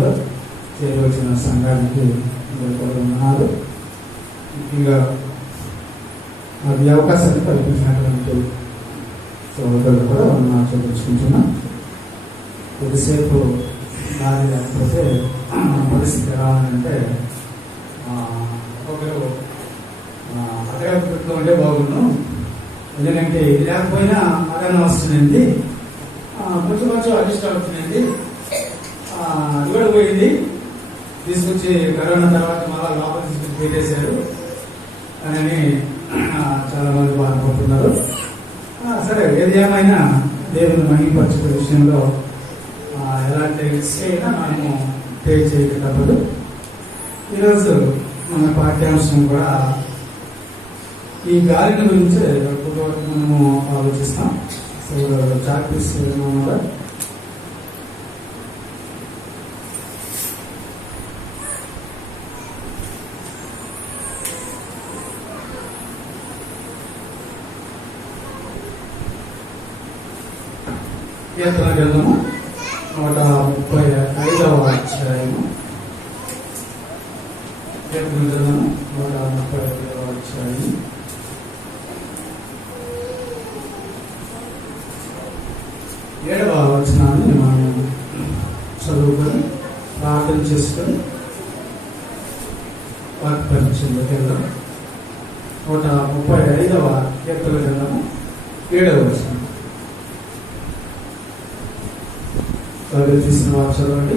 ఆరాధనలో చేరవచ్చిన సంఘానికి ఉన్నారు. ముఖ్యంగా అది అవకాశాన్ని కల్పించినటువంటి సోదరులు కూడా మనం చూపించుకుంటున్నాం. కొద్దిసేపు గాలి లేకపోతే పరిస్థితి ఎలా ఉందంటే ఒకరు అక్కడ ఉంటే బాగుండు, ఎందుకంటే ఇది లేకపోయినా మరణం వస్తుందండి, కొంచెం అడ్జస్ట్ అవుతుందండి, అది కూడా పోయింది, తీసుకొచ్చి కరోనా తర్వాత మళ్ళా లోపల తీసుకొచ్చి పెట్టేశారు అని చాలా మంది బాధపడుతున్నారు. సరే, ఏది ఏమైనా దేవుని మహిమపరిచే విషయంలో ఎలాంటి రిస్క్ అయినా మనము పే చేయక తప్పదు. ఈరోజు మన పాఠ్యాంశం కూడా ఈ గాలిని గురించి మనము ఆలోచిస్తాం. సో చాక్పీస్ కూడా కీర్తన గ్రంథము 135వ అధ్యాయము. కీర్తన గ్రంథము 135వ అధ్యాయము. ఏడవ వచనాన్ని మనం చదువుకొని ప్రార్థన చేసుకొని వాక్పరిచయంలోకి వెళ్దాం. 135వ కీర్తన గ్రంథము 7వ వచనం తీసిన వారు చదవండి.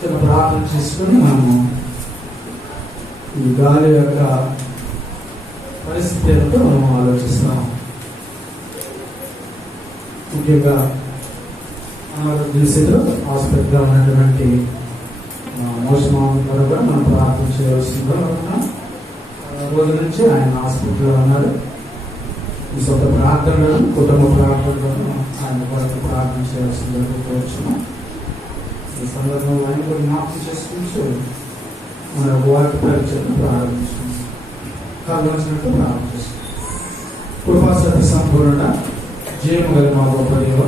చిన్న ప్రార్థన చేసుకుని మనము ఈ గాలి యొక్క పరిస్థితి ఏమిటో మనం ఆలోచిస్తాం. ముఖ్యంగా అనారోగ్య స్థితిలో హాస్పిటల్లో ఉన్నటువంటి మోసమాన్ గారు కూడా మనం ప్రార్థన చేయవలసిందిగా ఉన్నాం. రోజు నుంచి ఆయన హాస్పిటల్లో ఉన్నారు. ఈ సొంత ప్రార్థనలను, కుటుంబ ప్రార్థనలను ఆయన కొరకు ప్రార్థన చేయవలసిందిగా కోరుచున్నాం. ఈ సందర్భంలో ఆయన కూడా జ్ఞాపకం చేసుకుంటూ మన వాక్య పరిచయం ప్రారంభించుకుంటాం. కావాల్సినట్టు ప్రారంభం చేస్తాం. కృపాసత్య సంపూర్ణ జీవము గల మా గొప్ప దేవ,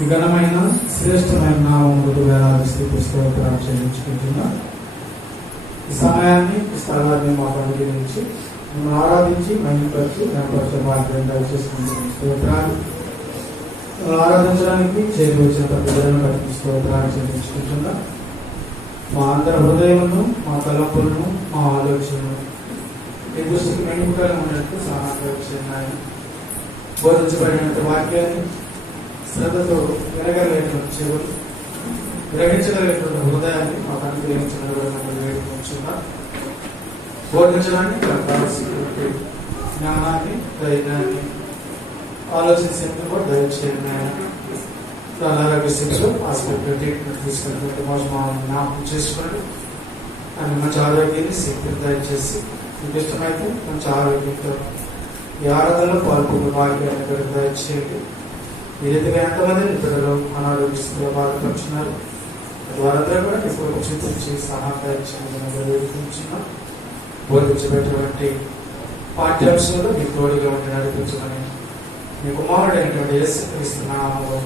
ఈ ఘనమైన శ్రేష్టమైన నామములకు వేలాది స్థితి స్తోత్రాలు చెల్లించుకుంటున్నా. ఈ సమయాన్ని, ఈ స్థలాన్ని మాకు అనుగ్రహించి మనం ఆరాధించి మహిమపరిచి గణపరిచే వాక్యం దయచేసుకుంటున్న స్తోత్రాలు ఆరాధించడానికి చేరి వచ్చిన ప్రతి విధంగా బట్టి స్తోత్రాలు చెల్లించుకుంటున్నా. మా అందరి హృదయమును, మా తలపులను, మా ఆలోచనను ఈ దృష్టికి మెండుకలు ఉన్నట్టు సహాయపరిచినాయి. బోధించబడినంత వాక్యాన్ని శ్రద్ధతో వినగలిగేటువంటి చెవులు, గ్రహించగలిగేటువంటి హృదయాన్ని మాకు అనుగ్రహించగలిగిన వేడుకుంటున్నా. బోధించడానికి కావాల్సినటువంటి జ్ఞానాన్ని, ధైర్యాన్ని, ఆలోచించేందుకు కూడా దయచేయండి. అనారోగ్య స్థితిలో హాస్పిటల్ ట్రీట్మెంట్ తీసుకున్నటువంటి మోసమాలను జ్ఞాపకం చేసుకోండి. అని మంచి ఆరోగ్యాన్ని, శక్తిని దయచేసి మీకు ఇష్టమైతే మంచి ఆరోగ్యంతో ఈ ఆరాధనలో పాల్గొన్న భాగ్యాన్ని కూడా దయచేయండి. ఈ రీతిగా ఎంతమంది ఇతరులు అనారోగ్య స్థితిలో బాధపడుతున్నారు, వారందరూ కూడా ఇప్పుడు చింతించి సహాయం వేడుకుంటున్నాం. బోధించబెట్టినటువంటి పాఠ్యాంశంలో మీ తోడుగా ఉండి నడిపించమని మీ కుమారుడైనటువంటి యేసుక్రీస్తు నామములో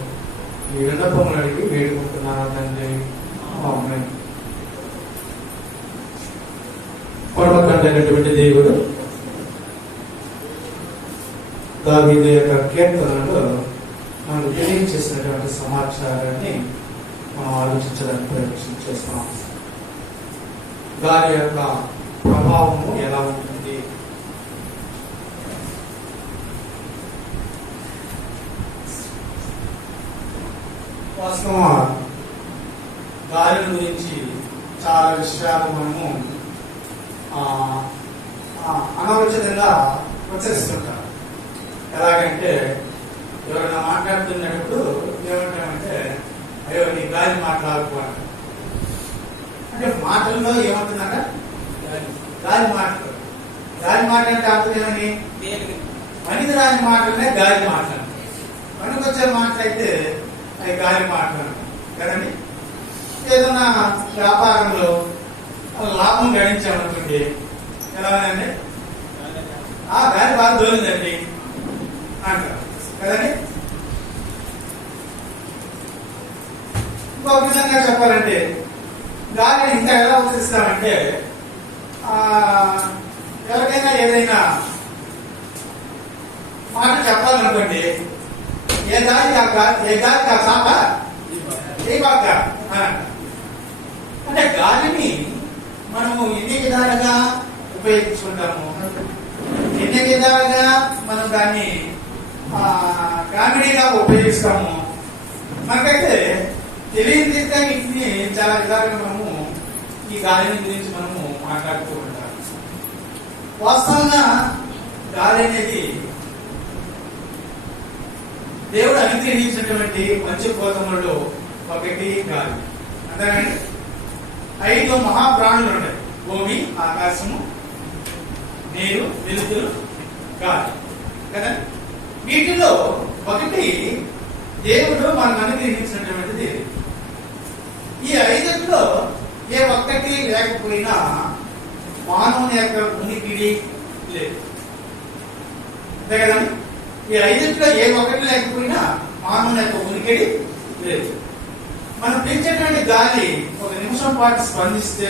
ఈ విన్నపములు అడిగి వేడుకుంటున్నాను తండ్రి. ఆమేన్. పరమతండ్రైనటువంటి దేవుడు దావీదు యొక్క కీర్తనలో మనకు తెలియజేసినటువంటి సమాచారాన్ని మనం ఆలోచించడానికి ప్రయత్నం చేస్తున్నాం. దాని యొక్క ప్రభావము ఎలా ఉంటుంది? వాస్తవంగా గాలి గురించి చాలా విషయాలు మనము అనాలోచితంగా ఉచ్చరిస్తుంటాం. ఎలాగంటే ఎవరైనా మాట్లాడుతున్నప్పుడు ఏమంటామంటే అయ్యో నీ గాలి మాట్లాడుకోవాలి అంటే మాటల్లో ఏమంటున్నాక గాలి మాటలు. గాలి మాట్లాడితే అర్థం ఏమని? మనిషి రాని మాటలనే గాలి మాట్లాడు, పనికొచ్చే మాటలైతే అవి గాలి మాట్లాడు కదండి. ఏదైనా వ్యాపారంలో లాభం గడించామనుకోండి, ఎలాగండి గాలి బాగా దోలిందండి అంటారు కదండి. ఇంకొక విధంగా చెప్పాలంటే గాలిని ఇంకా ఎలా ఉపయోగిస్తామంటే, ఎవరికైనా ఏదైనా మాట చెప్పాలనుకోండి, ఏ గాలికి ఆ సాప ఏ బాక అంటే గాలిని మనము ఎన్ని విధాలుగా ఉపయోగించుకుంటాము, ఎన్ని విధాలుగా మనం దాన్ని కామెడీగా ఉపయోగిస్తాము. మనకైతే తెలియని రీతిగా వీటిని చాలా విధాలుగా మనము ఈ గాలిని గురించి మనము మాట్లాడుతూ ఉంటాం. వాస్తవంగా గాలి అనేది దేవుడు అనుగ్రహించినటువంటి పంచభూతములలో ఒకటి గాలి. అంతేనండి. 5 మహాప్రాణులు ఉంటాయి: భూమి, ఆకాశము, నీరు, వెలుతురు, గాలి కదా. వీటిలో ఒకటి దేవుడు మనకు అనుగ్రహించినటువంటిది. ఈ 5లో ఏ ఒక్కటి లేకపోయినా మానవుని యొక్క ఉనికిడి లేదు. అంతే కదండి. ఈ 5లో ఏ ఒక్కటి లేకపోయినా మానవుని యొక్క ఉనికిడి లేదు. మనం పీల్చేటువంటి గాలి ఒక నిమిషం పాటు స్పందిస్తే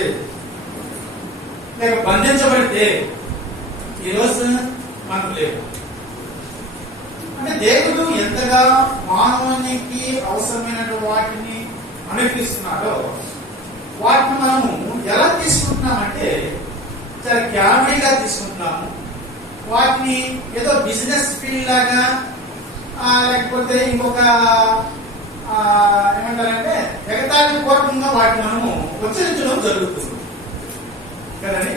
లేక బంధించబడితే ఈరోజు మనకు లేదు. అంటే దేవుడు ఎంతగా మానవునికి అవసరమైన వాటిని అనుగ్రహిస్తున్నాడో వాటిని మనము ఎలా తీసుకుంటున్నామంటే చాలా క్యామెడీగా తీసుకుంటున్నాము. వాటిని ఏదో బిజినెస్ ఫీల్డ్ లాగా లేకపోతే ఇంకొక ఏమంటారంటే ఎగతాళి పూర్వకంగా వాటిని మనము ఉచ్చరించడం జరుగుతుంది కదండి.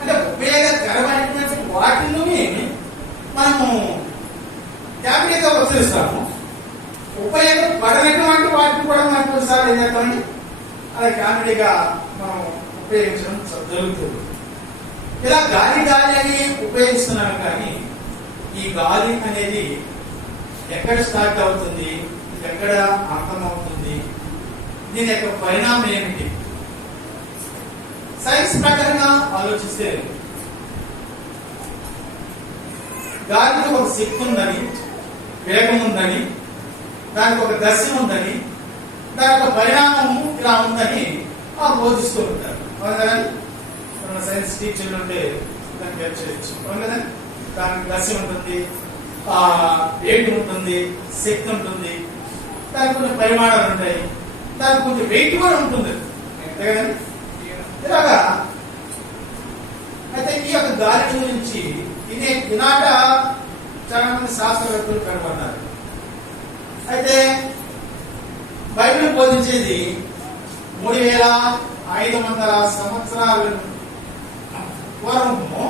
అంటే ఉపయోగకరమైనటువంటి వాటిని మనము క్యాపిటల్గా ఉచ్చరిస్తాము. ఉపయోగపడనటువంటి వాటిని కూడా మనకు కొన్నిసార్లు ఏం చేస్తామండి అలా కామెడీగా మనం ఉపయోగించడం జరుగుతుంది. ఇలా గాలి అని ఉపయోగిస్తున్నాను, కానీ ఈ గాలి అనేది ఎక్కడ స్టార్ట్ అవుతుంది, ఎక్కడ అర్థమవుతుంది, దీని యొక్క పరిణామం ఏమిటి? సైన్స్ ప్రకారంగా ఆలోచిస్తే గాలికి ఒక శక్తి ఉందని, వేగం ఉందని, దానికి ఒక దశ ఉందని, దాని యొక్క పరిణామము ఇలా ఉందని బోధిస్తూ ఉంటారు. అవును కదండి. మన సైన్స్ టీచర్లు ఉంటే దాన్ని హెల్ప్ చేయొచ్చు. అవును కదండి. దానికి దశ ఉంటుంది, వేగం ఉంటుంది, శక్తి ఉంటుంది, దానికి కొన్ని పరిమాణాలు ఉంటాయి, దానికి కొంచెం వెయిట్ కూడా ఉంటుంది. అంతే కదండి. ఇలాగా అయితే ఈ యొక్క గాలి గురించి ఈనాట చాలా మంది శాస్త్రవేత్తలు కనుగొన్నారు. అయితే బైబిల్ బోధించేది 3500 సంవత్సరాల పూర్వము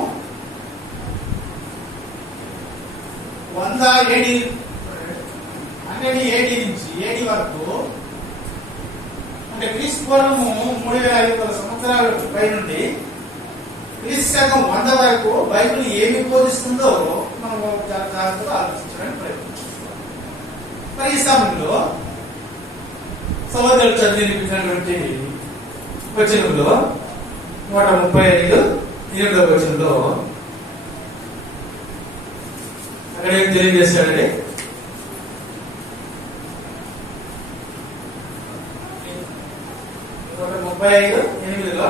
100 AD నుంచి AD వరకు, అంటే క్రీస్తు పూర్వము 3500 సంవత్సరాల పై నుండి క్రీస్తు శకం 100 వరకు బైబిల్ ఏమి బోధిస్తుందో మనం చాలా జాగ్రత్తగా ఆలోచించడానికి ప్రయత్నిస్తాం. మరి ఈ సమయంలో సహోదరులు చదివినిపించినటువంటి వచనంలో 135 8వ వచనంలో అక్కడ ఏం తెలియజేశాడండి? 135:8లో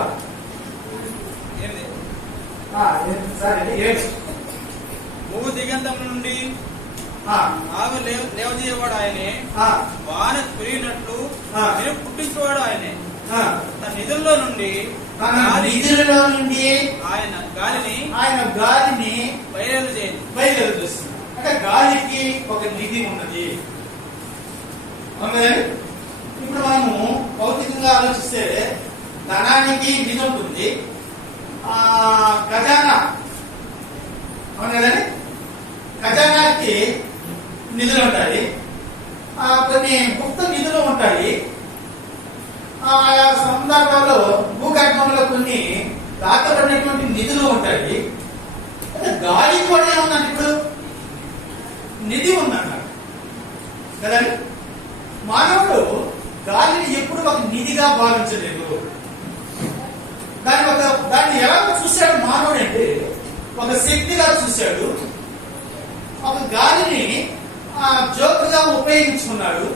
భూ దిగంతం నుండి ఆమె లేవజేయవాడు ఆయనే, వాన పెరిగినట్లు మీరు పుట్టించేవాడు ఆయనే, తన నిధుల్లో నుండి ఆయన గాలిని బయలుదేరు చేస్తుంది. అంటే గాలికి ఒక నిధి ఉన్నది. ఇప్పుడు మనము భౌతికంగా ఆలోచిస్తే ధనానికి నిధి ఉంటుంది, ఖజానా, అవును కదండి, ఖజానాకి నిధులు ఉంటాయి, కొన్ని గుప్త నిధులు ఉంటాయి. ఆయా సందర్భాల్లో భూగర్భంలో కొన్ని దాచబడినటువంటి నిధులు ఉంటాయి. గాలి కూడా ఏమన్నది, ఇప్పుడు నిధి ఉందన్నారు కదండి. మానవుడు గాలిని ఎప్పుడు ఒక నిధిగా భావించలేదు. దాన్ని ఎలా చూశాడు మానవుడు అంటే ఒక శక్తిగా చూశాడు. ఒక గాలిని జోకుగా ఉపయోగించుకున్నాడు.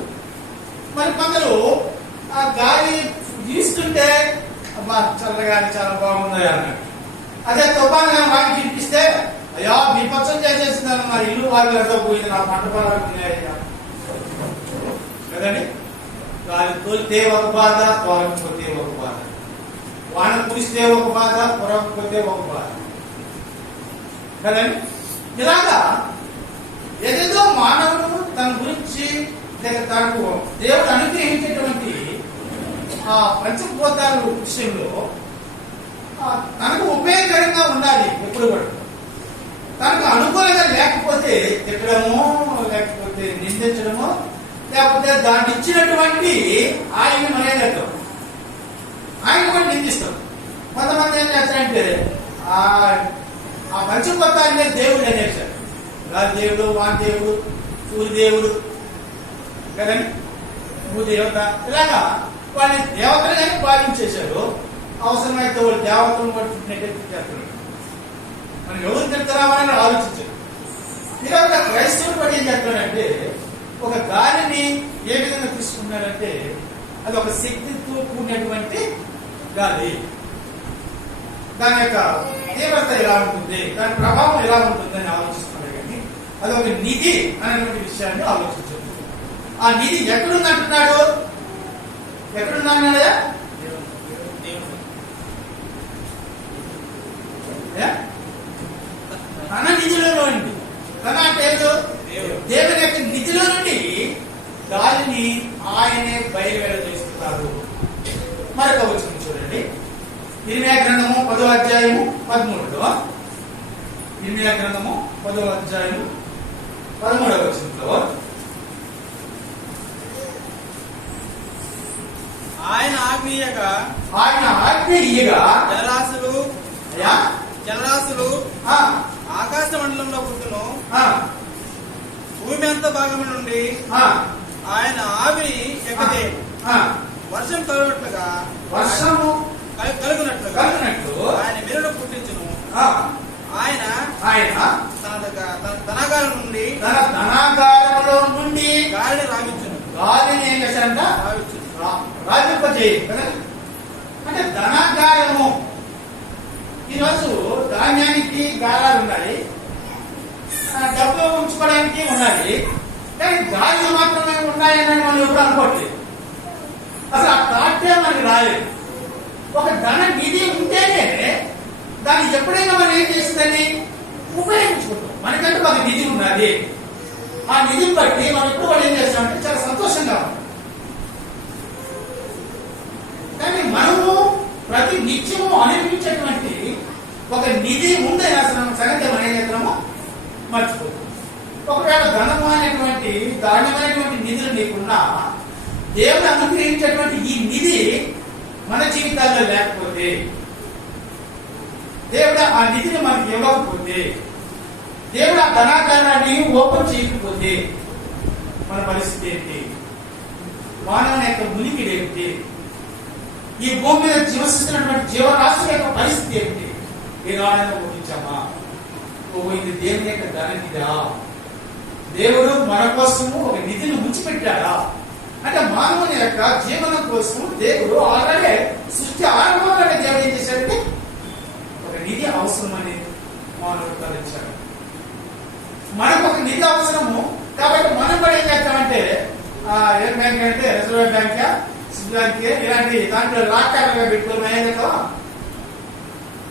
మరి కొందరు ఆ గాలి వీస్తుంటే అబ్బా చల్లగాలి చాలా బాగుంది అన్నాడు. అదే తుఫాను కానీ వాకి వినిపిస్తే అయ్యా విపక్షం చేసేసిందని నా ఇల్లు వాళ్ళు ఎంతో పోయింది, నా పంట పొలాలు కదండి. గాలి తోలితే ఒక బాధ, తోలకపోతే ఒక బాధ, వాన కురిస్తే ఒక బాధ, కురవకపోతే ఒక బాధ కదండి. ఇలాగా ఏదేదో మానవుడు తన గురించి తనకు దేవుడు అనుగ్రహించేటువంటి ఆ పంచభూతాల విషయంలో తనకు ఉపయోగకరంగా ఉండాలి. ఎప్పుడు కూడా తనకు అనుకూలంగా లేకపోతే తిట్టడమో, లేకపోతే నిందించడమో, లేకపోతే దాన్ని ఇచ్చినటువంటి ఆయన మర్యాదతో ఆయన కూడా నిందిస్తాం. కొంతమంది ఏం చేస్తారంటే ఆ పంచభూతాలనే దేవుడు అనేసారు. గాలి దేవుడు, వాన దేవుడు, సూర్య దేవుడు కదండి, భూదేవత, ఇలాగా వాళ్ళని దేవతలుగానే పాలించేశారు. అవసరమైతే వాళ్ళు దేవతలను పట్టుకున్నట్టే చేస్తారు. మనం ఎవరు తిడతారామని ఆలోచించారు. ఇలా క్రైస్తవులు పడి ఏం చేస్తారంటే ఒక గాలిని ఏ విధంగా తీసుకున్నారంటే అది ఒక శక్తితో కూడినటువంటి గాలి. దాని యొక్క తీవ్రత ఎలా ఉంటుంది, దాని ప్రభావం ఎలా ఉంటుంది అని ఆలోచిస్తున్నారు. కానీ అది ఒక నిధి అనేటువంటి విషయాన్ని ఆలోచించారు. ఆ నిధి ఎక్కడుందంటున్నాడు? ఎక్కడున్నాడు? తన నిధిలో నుండి, తన అంటే దేవుని యొక్క నిధిలో నుండి గాలిని ఆయనే బయలువెళ్ళజేస్తున్నారు. మరొక వచనం చూడండి, ఇర్మియా గ్రంథము 10వ అధ్యాయము 13లో. ఇర్మియా గ్రంథము 10వ అధ్యాయము 13వ వచనంలో ఆయన ఆజ్ఞయగా జలరాశులు ఆకాశ మండలంలో పుట్టును. భూమి అంత భాగం నుండి ఆయన ఆవిరి ఎక్కదే వర్షం కలుగునట్లుగా ఆయన మెరుడు పుట్టించును. ఆయన తన ధనాగారం నుండి గాలిని రావించును. అంటే ధనాగారము. ఈరోజు ధాన్యానికి గాలాలు ఉన్నాయి, డబ్బులు ఉంచుకోవడానికి ఉన్నాయి, కానీ గాలి మాత్రమే ఉన్నాయని మనం ఎప్పుడు అనుకోవట్లేదు. అసలు ఆ థాటే మనకి రాలేదు. ఒక ధన నిధి ఉంటేనే దాన్ని ఎప్పుడైనా మనం ఏం చేస్తుందని ఉపయోగించుకుంటాం. మనకంటే ఒక నిధి ఉన్నది. ఆ నిధిని బట్టి మనం ఎప్పుడు కూడా ఏం చేస్తామంటే చాలా సంతోషంగా ఉంటాం. కానీ మనము ప్రతి నిత్యము అనుభవించేటువంటి ఒక నిధి ఉందని అసలు సంగతి మనం ఏం చేస్తున్నామో మర్చిపోతాం. ఒకవేళ ధనము అనేటువంటి దారుణమైనటువంటి నిధులు నీకున్నా దేవుడు అనుగ్రహించేటువంటి ఈ నిధి మన జీవితాల్లో లేకపోతే, దేవుడు ఆ నిధిని మనకి ఇవ్వకపోతే, దేవుడు ఆ ధనాగారాన్ని ఓపెన్ చేయకపోతే మన పరిస్థితి ఏంటి? మానవుని యొక్క ఉనికిడి ఏమిటి? ఈ భూమి మీద జీవసిస్తున్నటువంటి జీవరాశుల యొక్క పరిస్థితి ఏమిటి? ఏనాడైనా ఊహించామా? ఇది దేవుని యొక్క ధననిధా? దేవుడు మన కోసము ఒక నిధిని ఉంచిపెట్టాడా? అంటే మానవుని యొక్క జీవనం కోసం దేవుడు ఆల్రెడీ సృష్టి ఆరంభంలోనే దేవుడు ఏం చేశాడంటే ఒక నిధి అవసరమని మానవుడు తరలించాడు. మనకు ఒక నిధి అవసరము కాబట్టి మనం కూడా ఏం చేస్తామంటే ఏ బ్యాంక్ అంటే రిజర్వ్ బ్యాంక్, స్విస్ బ్యాంక్ ఇలాంటి దాంట్లో లాక్కాలుగా పెట్టుకుని మేనేజర్తో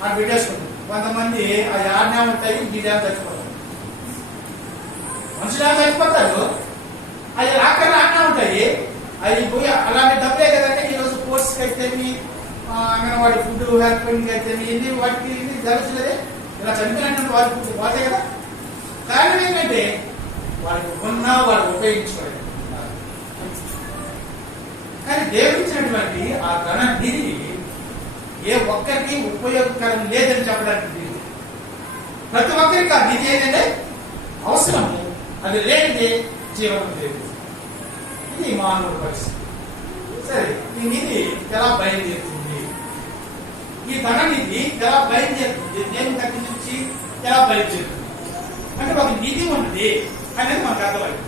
అది పెట్టేసుకుంటాం. కొంతమంది ఆ యాజ్ఞాలు ఉంటాయి, గీజాలు చచ్చిపోతారు. మనుషులు చచ్చిపోతారు, అది లాక్కర్లు ఆజ్ఞా ఉంటాయి. అది పోయి అలాంటి డబ్బులే కదంటే ఈరోజు కోర్సుకి అయితే అంగన్వాడి ఫుడ్ హెల్పింగ్ అయితే ఇన్ని వాటికి ఇన్ని జరుగుతున్నదే ఇలా చనిపోయినటువంటి వారి ఫుడ్ పోతాయి కదా. కారణం ఏంటంటే వాళ్ళకి ఉన్నా వాళ్ళు ఉపయోగించుకోలేదు. కానీ దేవుడిచ్చినటువంటి ఆ ధన నిధి ఏ ఒక్కరికి ఉపయోగకరం లేదని చెప్పడానికి ప్రతి ఒక్కరికి ఆ నిధి ఏంటంటే అవసరము. అది లేనిదే జీవనం లేదు. ఇది మానవుడి పరిస్థితి. సరే, ఈ నిధి ఎలా బయలుదేరుతుంది? ఈ ధన నిధి ఎలా బయలుదేరుతుంది? దేవుని దగ్గర నుంచి ఎలా బయలుదేరుతుంది అంటే ఒక నిధి ఉన్నది అనేది మనకు అర్థమైంది.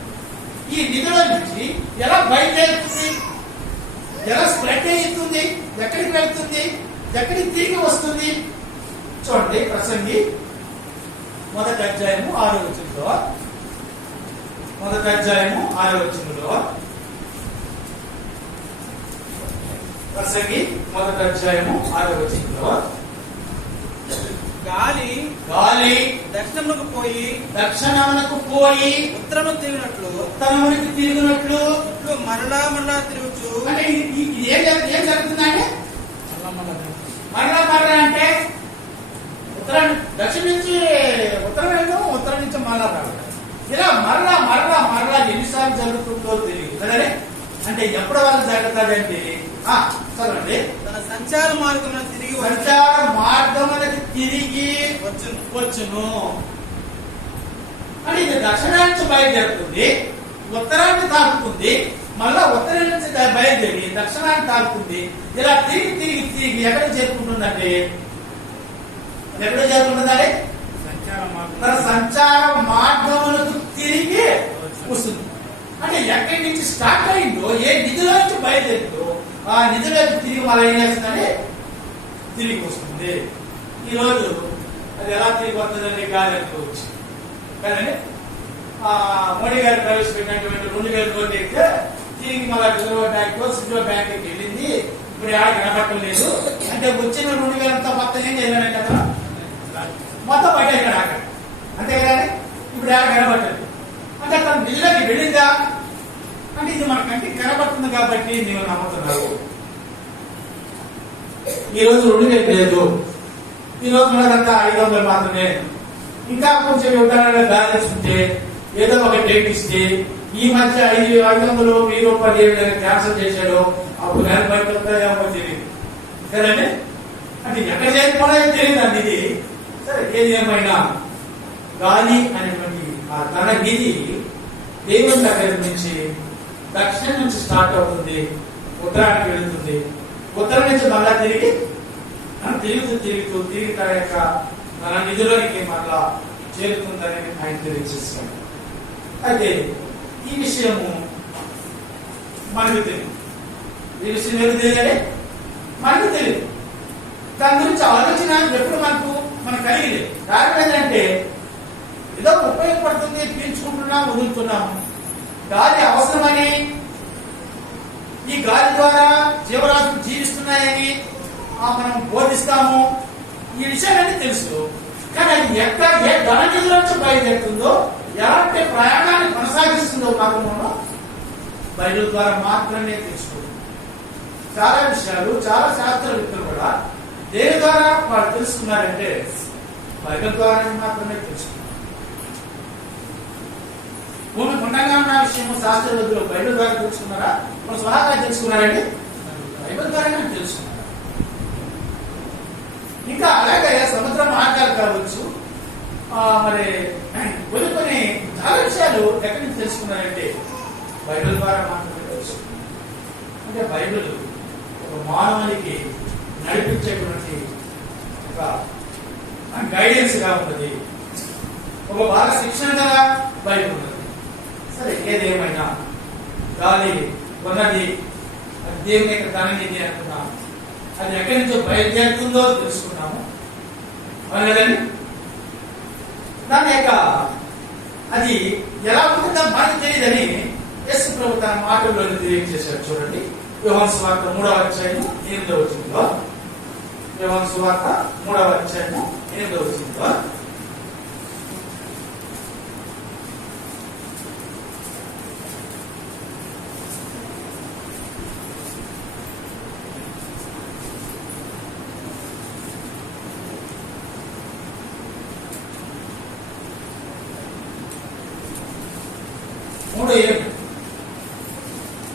ఈ నిధుల నుంచి ఎలా బయలుదేరుతుంది, ఎలా స్ప్రెడ్ అవుతుంది, ఎక్కడికి వెళ్తుంది, ఎక్కడికి తిరిగి వస్తుంది? చూడండి, ప్రసంగి 1వ అధ్యాయము 6వ వచనంలో, 1వ అధ్యాయము 6వ వచనంలో, ప్రసంగి 1వ అధ్యాయము 6వ వచనంలో, గాలి గాలి దక్షిణమునకు పోయి ఉత్తరమునకు తిరిగినట్లు మరలా తిరుగుచు. అంటే ఇది ఏం జరుగుతుందంటే మరలా అంటే ఉత్తరం దక్షిణ నుంచి ఉత్తరం నుంచి మరలా రావడం. ఇలా మరలా ఎన్నిసార్లు జరుగుతుందో తెలియదు కదండి. అంటే ఎప్పటి వరకు జరుగుతుందంటే చదవండి, తన సంచార మార్గమునకు తిరిగి వచ్చును. అంటే ఇది దక్షిణానికి బయలుదేరుతుంది, ఉత్తరాన్ని తాకుతుంది, మళ్ళా ఉత్తరం నుంచి బయలుదేరి దక్షిణాన్ని తాకుతుంది. ఇలా తిరిగి ఎక్కడ చేరుకుంటుందంటే ఎక్కడ చేరుకుంటుందంటే తన సంచార మార్గములకు తిరిగి వస్తుంది. అంటే ఎక్కడి నుంచి స్టార్ట్ అయిందో, ఏ నిధిలో నుంచి బయలుదేరిందో ఆ నిధిలోకి తిరిగి మళ్ళీ ఏం చేస్తుందంటే తిరిగి వస్తుంది. ఈరోజు అది ఎలా తిరిగి వస్తుందంటే గాలి అనుకోవచ్చు కదండి. మోడీ గారు ప్రవేశపెట్టినటువంటి 2,000 కోట్లు అయితే తిరిగి మళ్ళీ రిజర్వ్ బ్యాంక్ రిజర్వ్ బ్యాంక్ వెళ్ళింది. ఇప్పుడు ఆడ కనపట్టలేదు అంటే వచ్చిన 2,000 మొత్తం ఏం చేయాలంటే అతను మొత్తం బయట ఇక్కడ అక్కడ అంతే కదండి. ఇప్పుడు ఆడ కనపట్టలేదు అంటే అతను నిధిలోకి వెళ్ళిందా అంటే ఇది మన కంటికి కనబడుతుంది కాబట్టి నీవు నమ్ముతున్నావు. ఈ రోజు 2,000 లేదు, ఈ రోజు మనకంతా 500 మాత్రమే. ఇంకా కొంచెం ఎవరైనా బ్యాలెన్స్ ఉంటే ఏదో ఒక డేట్ ఇస్తే ఈ మధ్య 500 1000 క్యాన్సిల్ చేశాడు, అప్పుడు కానీ బయట తెలియదు కదండి. అంటే ఎక్కడ చేయకపోవడం తెలియదు అండి ఇది. సరే, ఏది ఏమైనా గాలి అనేటువంటి ఆ తన నిధి దేవుని దగ్గర నుంచి దక్షిణం నుంచి స్టార్ట్ అవుతుంది, ఉత్తరానికి వెళుతుంది, ఉత్తరం నుంచి మళ్ళా తిరిగి తన యొక్క మన నిధులోనికి మళ్ళా చేరుతుందని ఆయన తెలియజేస్తాడు. అయితే ఈ విషయము మనకు తెలియదు. ఈ విషయం ఏమి తెలియాలి? మనకు తెలియదు. దాని గురించి ఆలోచన ఎప్పుడు మనకు కలిగింది. కారణం ఏంటంటే ఏదో ఉపయోగపడుతుంది, పీల్చుకుంటున్నాం, వదులుతున్నాము. గాలి అవసరమని, ఈ గాలి ద్వారా జీవరాశులు జీవిస్తున్నాయని మనం బోధిస్తాము. ఈ విషయాలన్నీ తెలుసు. కానీ అది ఎక్కడ ఏ ధన నిధుల నుంచి బయలుదేరుతుందో, ఎలాంటి ప్రయాణాన్ని కొనసాగిస్తుందో మనం బైబిల్ ద్వారా మాత్రమే తెలుసుకోవాలి. చాలా విషయాలు చాలా శాస్త్రవేత్తలు కూడా దేని ద్వారా వాళ్ళు తెలుసుకున్నారంటే బైబిల్ ద్వారా మాత్రమే తెలుసుకున్నారు. భూమి గుండంగా ఉన్న విషయము శాస్త్రవేత్తలు బైబిల్ ద్వారా తెలుసుకున్నారా? మన స్వహాగా తెలుసుకున్నారండి? బైబిల్ ద్వారానే తెలుసుకున్నారు. ఇంకా అలాగే సముద్ర మార్గాలు కావచ్చు, మరి కొన్ని చాలా విషయాలు ఎక్కడి నుంచి తెలుసుకున్నారంటే బైబిల్ ద్వారా మాత్రమే తెలుసుకున్నారు. అంటే బైబిల్ ఒక మానవునికి నడిపించేటువంటి ఒక గైడెన్స్ గా ఉన్నది, ఒక బాగా శిక్షణగా బైబిల్ ఉన్నది. సరే, ఏదేమైనా గాలి ఉన్నది, దేవుని యొక్క ధననిధి అనుకున్నాం. అది ఎక్కడి నుంచో బయలుదేరుతుందో తెలుసుకున్నాము. అవునండి. దాని యొక్క అది ఎలా ఉంటుందో మనకు తెలియదని యేసు ప్రభు తన మాటల్లో తెలియజేశారు. చూడండి, యోహాను సువార్త 3వ అధ్యాయము 8వ వచనంలో, యోహాను సువార్త 3వ అధ్యాయము 8వ వచనంలో,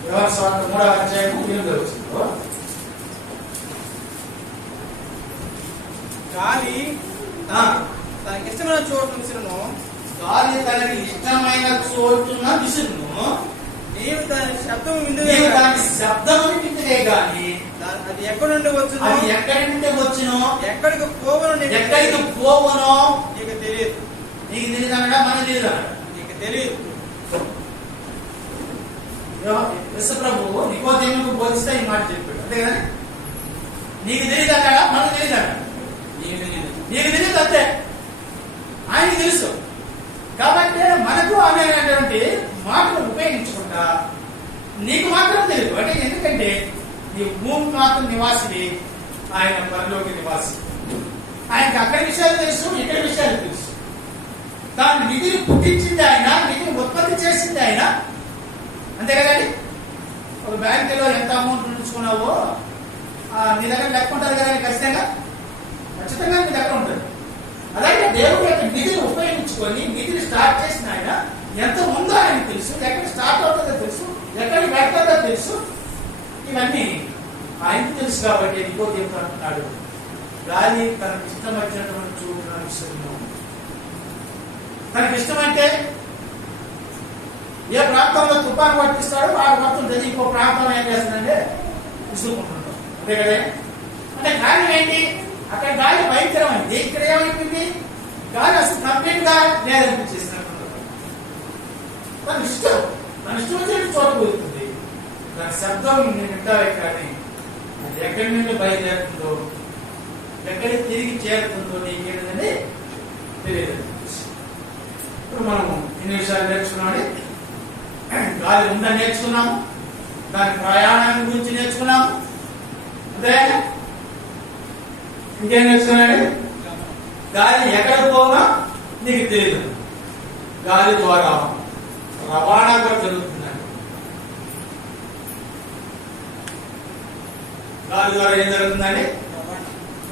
యోహాను సువార్త 3వ అధ్యాయము 8వ వచనంలో, గాలి తనకిష్టమైన చోటు విసురును, గాలి తనకి ఇష్టమైన చోటున విసురును, నీవు దాని శబ్దము దాని శబ్దముని వచ్చిందే గాని అది ఎక్కడి నుండి వచ్చునో, అది ఎక్కడి నుండి వచ్చునో, ఎక్కడికి పోవనో ఎక్కడికి పోవనో నీకు తెలియదు. నీకు తెలియదనడా, మనకు తెలియదనడా? నీకు తెలియదు. యేసు ప్రభువు నికోదేముకు బోధిస్తే ఈ మాట చెప్పాడు, అంతే కదా? నీకు తెలియదన్నాడా, మనకు తెలియదన్నాడా? నీకు తెలియదు, అంతే. ఆయనకి తెలుసు. కాబట్టి మనకు అనేటువంటి మాటలు ఉపయోగించుకుంటా నీకు మాత్రం తెలియదు అంటే, ఎందుకంటే నీ భూమి మాత్రం నివాసిని, ఆయన పరలోక నివాసి. ఆయనకి అక్కడి విషయాలు తెలుసు, ఇక్కడ విషయాలు తెలుసు. దాని నిధిని పుట్టించింది ఆయన, నిధిని ఉత్పత్తి చేసింది ఆయన, అంతే కదండి. ఒక బ్యాంకులో ఎంత అమౌంట్ ఉంచుకున్నావో నీ దగ్గర లెక్క ఉంటుంది కదా, ఖచ్చితంగా ఖచ్చితంగా నీ దగ్గర ఉంటుంది. అలాగే దేవుడి యొక్క నిధిని ఉపయోగించుకొని నిధిని స్టార్ట్ చేసిన ఆయన ఎంత ఉందో ఆయన తెలుసు, ఎక్కడ స్టార్ట్ అవుతుందో తెలుసు, ఎక్కడ పెడతాదో తెలుసు. ఇవన్నీ ఆయనకు తెలుసు. కాబట్టి ఇంకో దేవుడు అంటున్నాడు, గాలి తనకు ఇష్టం వచ్చినటువంటి చూడడానికి ఇష్టము. తనకి ఇష్టమైతే ఏ ప్రాంతంలో తుఫాను పట్టిస్తాడో ఆ మొత్తం గది ఇంకో ప్రాంతం ఏం చేస్తుందంటే విసుకుంటుంటాం, అంతే కదా. అంటే కారణం ఏంటి? అక్కడ గాలి భయంకరమైంది, ఇక్కడ ఏమైపోయింది? గాలి అసలు కంప్లీట్ గా లేదనిపించేసినట్టు. తన ఇష్టం వచ్చే చోట పోతుంది. దాని శబ్దం నేను వింటావే, కానీ అది ఎక్కడి నుండి బయలుదేరుతుందో, ఎక్కడికి తిరిగి చేరుతుందో నీకేంటంటే తెలియదు. ఇప్పుడు మనం ఎన్ని విషయాలు నేర్చుకున్నామండి? గాలి ఉందని నేర్చుకున్నాము, దాని ప్రయాణాన్ని గురించి నేర్చుకున్నాము, అంతే. ఇంకేం నేర్చుకున్నాడు? గాలి ఎక్కడ పోగా నీకు తెలియదు. గాలి ద్వారా రవాణా కూడా జరుగుతుందండి. గాలి ద్వారా ఏం జరుగుతుందండి?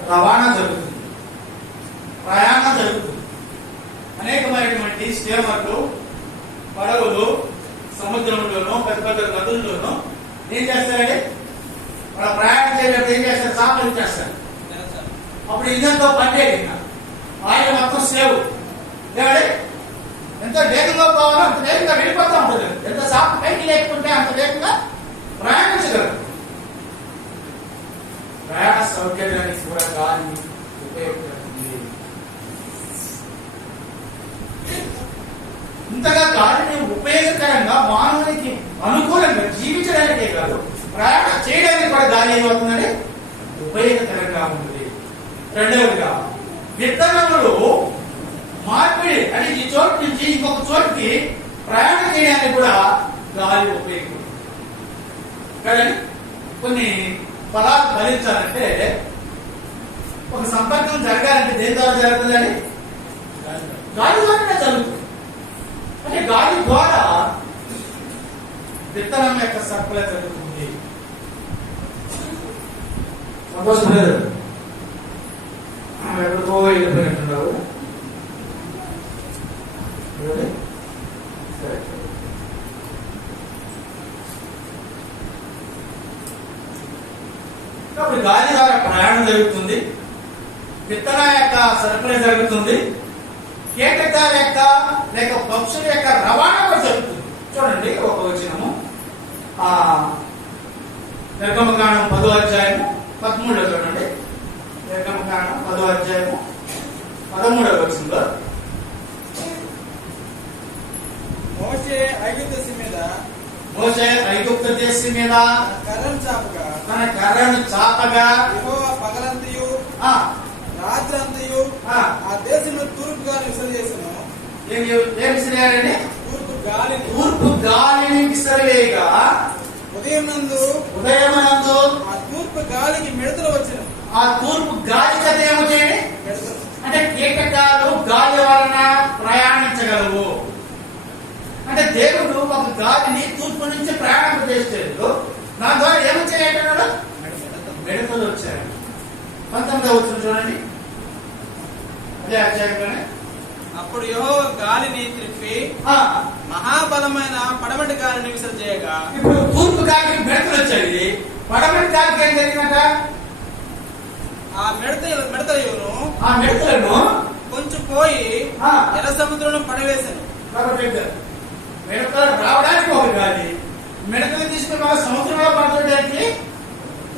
రవాణా జరుగుతుంది, ప్రయాణం జరుగుతుంది. అనేకమైనటువంటి స్టీమర్లు, పడవలు సముద్రంలోనూ పెద్ద పెద్ద నదుల్లోనూ ఏం చేస్తారండి? వాళ్ళ ప్రయాణం చేసేటప్పుడు ఏం చేస్తారు? సాపలు చేస్తారు. అప్పుడు ఇంజన్తో పనిచేయదు, ఇంకా ఆయిల్ మొత్తం సేవ్. ఏమండి, ఎంత వేగంగా పోవాలో అంత వేగంగా వెళ్ళిపోతూ ఉంటుంది. ఎంత సాపు పైకి లేకుంటే అంత వేగంగా ప్రయాణించగలరు. ప్రయాణ సౌకర్యానికి కూడా గాలి ఉపయోగపడుతుంది. ఇంతగా గాలిని ఉపయోగకరంగా మానవునికి అనుకూలంగా జీవించడానికే కాదు, ప్రయాణం చేయడానికి కూడా గాలి ఏమవుతుందండి? ఉపయోగకరంగా ఉంటుంది. రెండవదిగా విత్తనములు మార్పిడి, అంటే ఈ చోటు నుంచి ఇంకొక చోటుకి ప్రయాణం చేయడానికి కూడా గాలి ఉపయోగపడుతుంది కదండి. కొన్ని ఫలాలు ఫలించాలంటే, ఒక సంపర్కం జరగాలంటే దేని ద్వారా జరుగుతుందండి? గాలి ద్వారానే జరుగుతుంది. అంటే గాలి ద్వారా విత్తనం యొక్క సరఫరా జరుగుతుంది. సంతోషం లేదు, ఎక్కడికో వెళ్ళిపోయినట్టున్నారు. కాబట్టి గాలి ద్వారా ప్రయాణం జరుగుతుంది, విత్తనం యొక్క సరఫరా జరుగుతుంది, కీటకాల యొక్క లేక పక్షుల యొక్క రవాణా కూడా జరుగుతుంది. చూడండి ఒక వచనము, నిర్గమకాండం 10వ అధ్యాయము 13 చూడండి. నిర్గమకాండం 10వ అధ్యాయము 13వ వచనంలో, మోషే ఐగుప్తు దేశం మీద తన కర్రను చాపగా యెహోవా పగలంతయు రాత్రంతయు ఆ దేశంలో తూర్పు గాలి విసర్జేసను. ఏం విసిరాడండి? తూర్పు గాలిని విసిరేయగా ఉదయమందు ఆ తూర్పు గాలికి మిడతలు వచ్చిన. ఆ తూర్పు గాలి కథ ఏమో చేయండి, మిడతలు అంటే కీటకాలు గాలి వలన ప్రయాణించగలవు. అంటే దేవుడు ఒక గాలిని తూర్పు నుంచి ప్రయాణం చేసేందుకు దాని ద్వారా ఏమొచ్చాయంటున్నాడు? మిడతలు వచ్చాయి. 19వ వచనం చూడండి, అదే అధ్యాయంలోనే. అప్పుడు యెహోవా గాలిని త్రిప్పి మహాబలమైన పడమటి గాలిని విసర్జేయగా. ఇప్పుడు తూర్పు గాలికి మిడతలు వచ్చాయి, పడమటి గాలికి ఏం జరిగినట? ఆ మిడతలను కొంచెం పోయి ఎర్ర సముద్రంలో పడవేశాను. మిడతలు రావడానికి ఒక గాలి, మిడతలు తీసుకుని మన సముద్రంలో పడడానికి